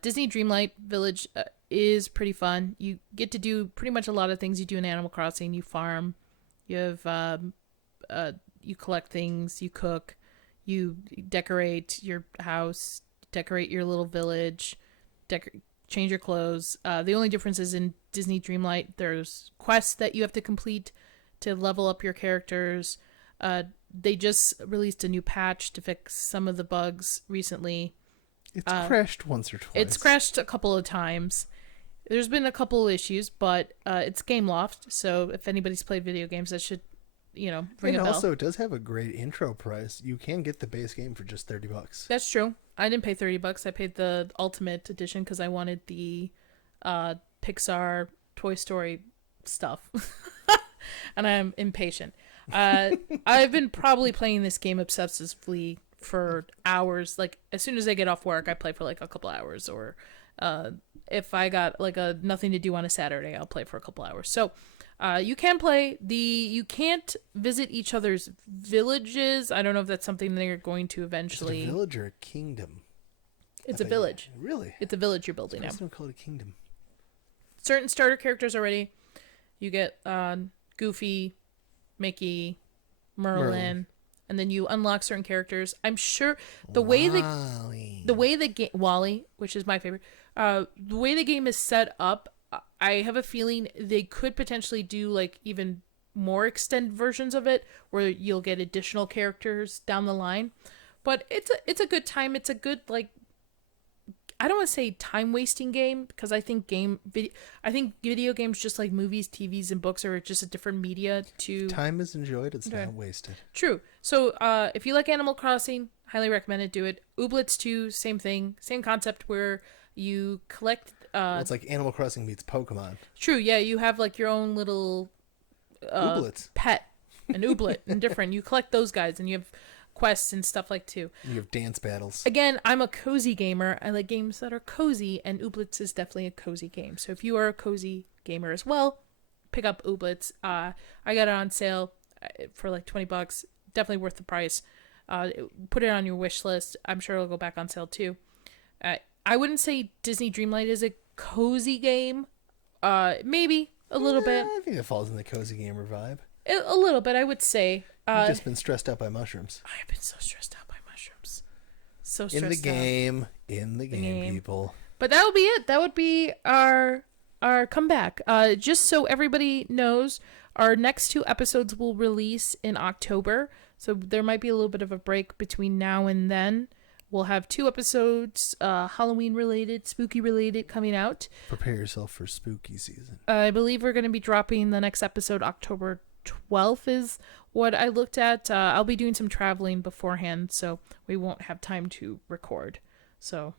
Disney Dreamlight Village is pretty fun. You get to do pretty much a lot of things you do in Animal Crossing. You farm, you have, you collect things, you cook, you decorate your house, decorate your little village, change your clothes. The only difference is in Disney Dreamlight, there's quests that you have to complete to level up your characters. They just released a new patch to fix some of the bugs recently. It's crashed once or twice. It's crashed a couple of times. There's been a couple of issues, but it's Gameloft, so if anybody's played video games, that should ring a bell. And also, it does have a great intro price. You can get the base game for just $30. That's true. I didn't pay $30. I paid the Ultimate Edition because I wanted the Pixar Toy Story stuff. And I'm impatient. I've been probably playing this game obsessively for hours. Like, as soon as I get off work, I play for like a couple hours. Or if I got like nothing to do on a Saturday, I'll play for a couple hours. So you can play. You can't visit each other's villages. I don't know if that's something they're going to eventually. Is it a village or a kingdom? It's a village. Really? It's a village you're building now. Why don't call it a kingdom? Certain starter characters already. You get Goofy, Mickey, Merlin, and then you unlock certain characters. I'm sure the way the game Wally, which is my favorite, the way the game is set up, I have a feeling they could potentially do like even more extended versions of it where you'll get additional characters down the line. But it's a good time. It's a good, like, I don't want to say time wasting game because I think video games, just like movies, TVs, and books, are just a different media to. Time is enjoyed. It's not wasted. True. So if you like Animal Crossing, highly recommend it. Do it. Ooblets 2, same thing, same concept where you collect. It's like Animal Crossing meets Pokemon. True. Yeah, you have like your own little pet, an ooblet, and different. You collect those guys, and you have quests and stuff like too. You have dance battles. Again, I'm a cozy gamer. I like games that are cozy, and Ooblets is definitely a cozy game. So if you are a cozy gamer as well, pick up Ooblets. I got it on sale for like $20. Definitely worth the price. Put it on your wish list. I'm sure it'll go back on sale too. I wouldn't say Disney Dreamlight is a cozy game. Maybe a little bit. I think it falls in the cozy gamer vibe. A little bit, I would say. You've just been stressed out by mushrooms. I have been so stressed out by mushrooms. So stressed out. In the game, people. But that would be it. That would be our comeback. Just so everybody knows, our next 2 episodes will release in October. So there might be a little bit of a break between now and then. We'll have 2 episodes, Halloween related, spooky related, coming out. Prepare yourself for spooky season. I believe we're going to be dropping the next episode October 12th is what I looked at. I'll be doing some traveling beforehand, so we won't have time to record. So,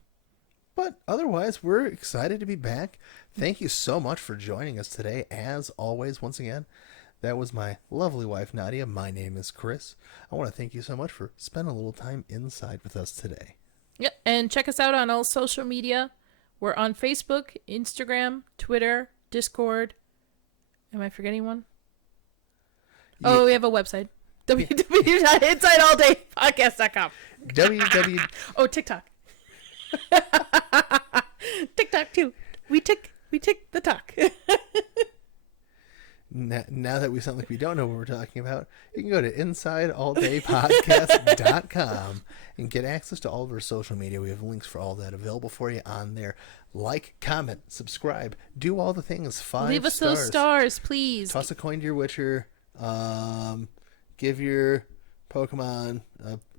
but otherwise, we're excited to be back. Thank you so much for joining us today. As always, once again, that was my lovely wife, Nadia. My name is Chris. I want to thank you so much for spending a little time inside with us today. Yep, and check us out on all social media. We're on Facebook, Instagram, Twitter, Discord. Am I forgetting one? Yeah. Oh, we have a website. www.insidealldaypodcast.com. Oh, TikTok. TikTok too. We tick the talk. Now that we sound like we don't know what we're talking about, you can go to InsideAllDayPodcast.com and get access to all of our social media. We have links for all that available for you on there. Like, comment, subscribe, do all the things. 5 Leave us stars. those stars, please. Toss a coin to your Witcher. Give your Pokemon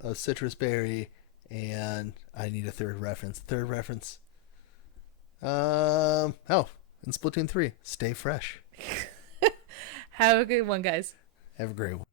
a citrus berry, and I need a third reference. In Splatoon 3, stay fresh. Have a good one, guys. Have a great one.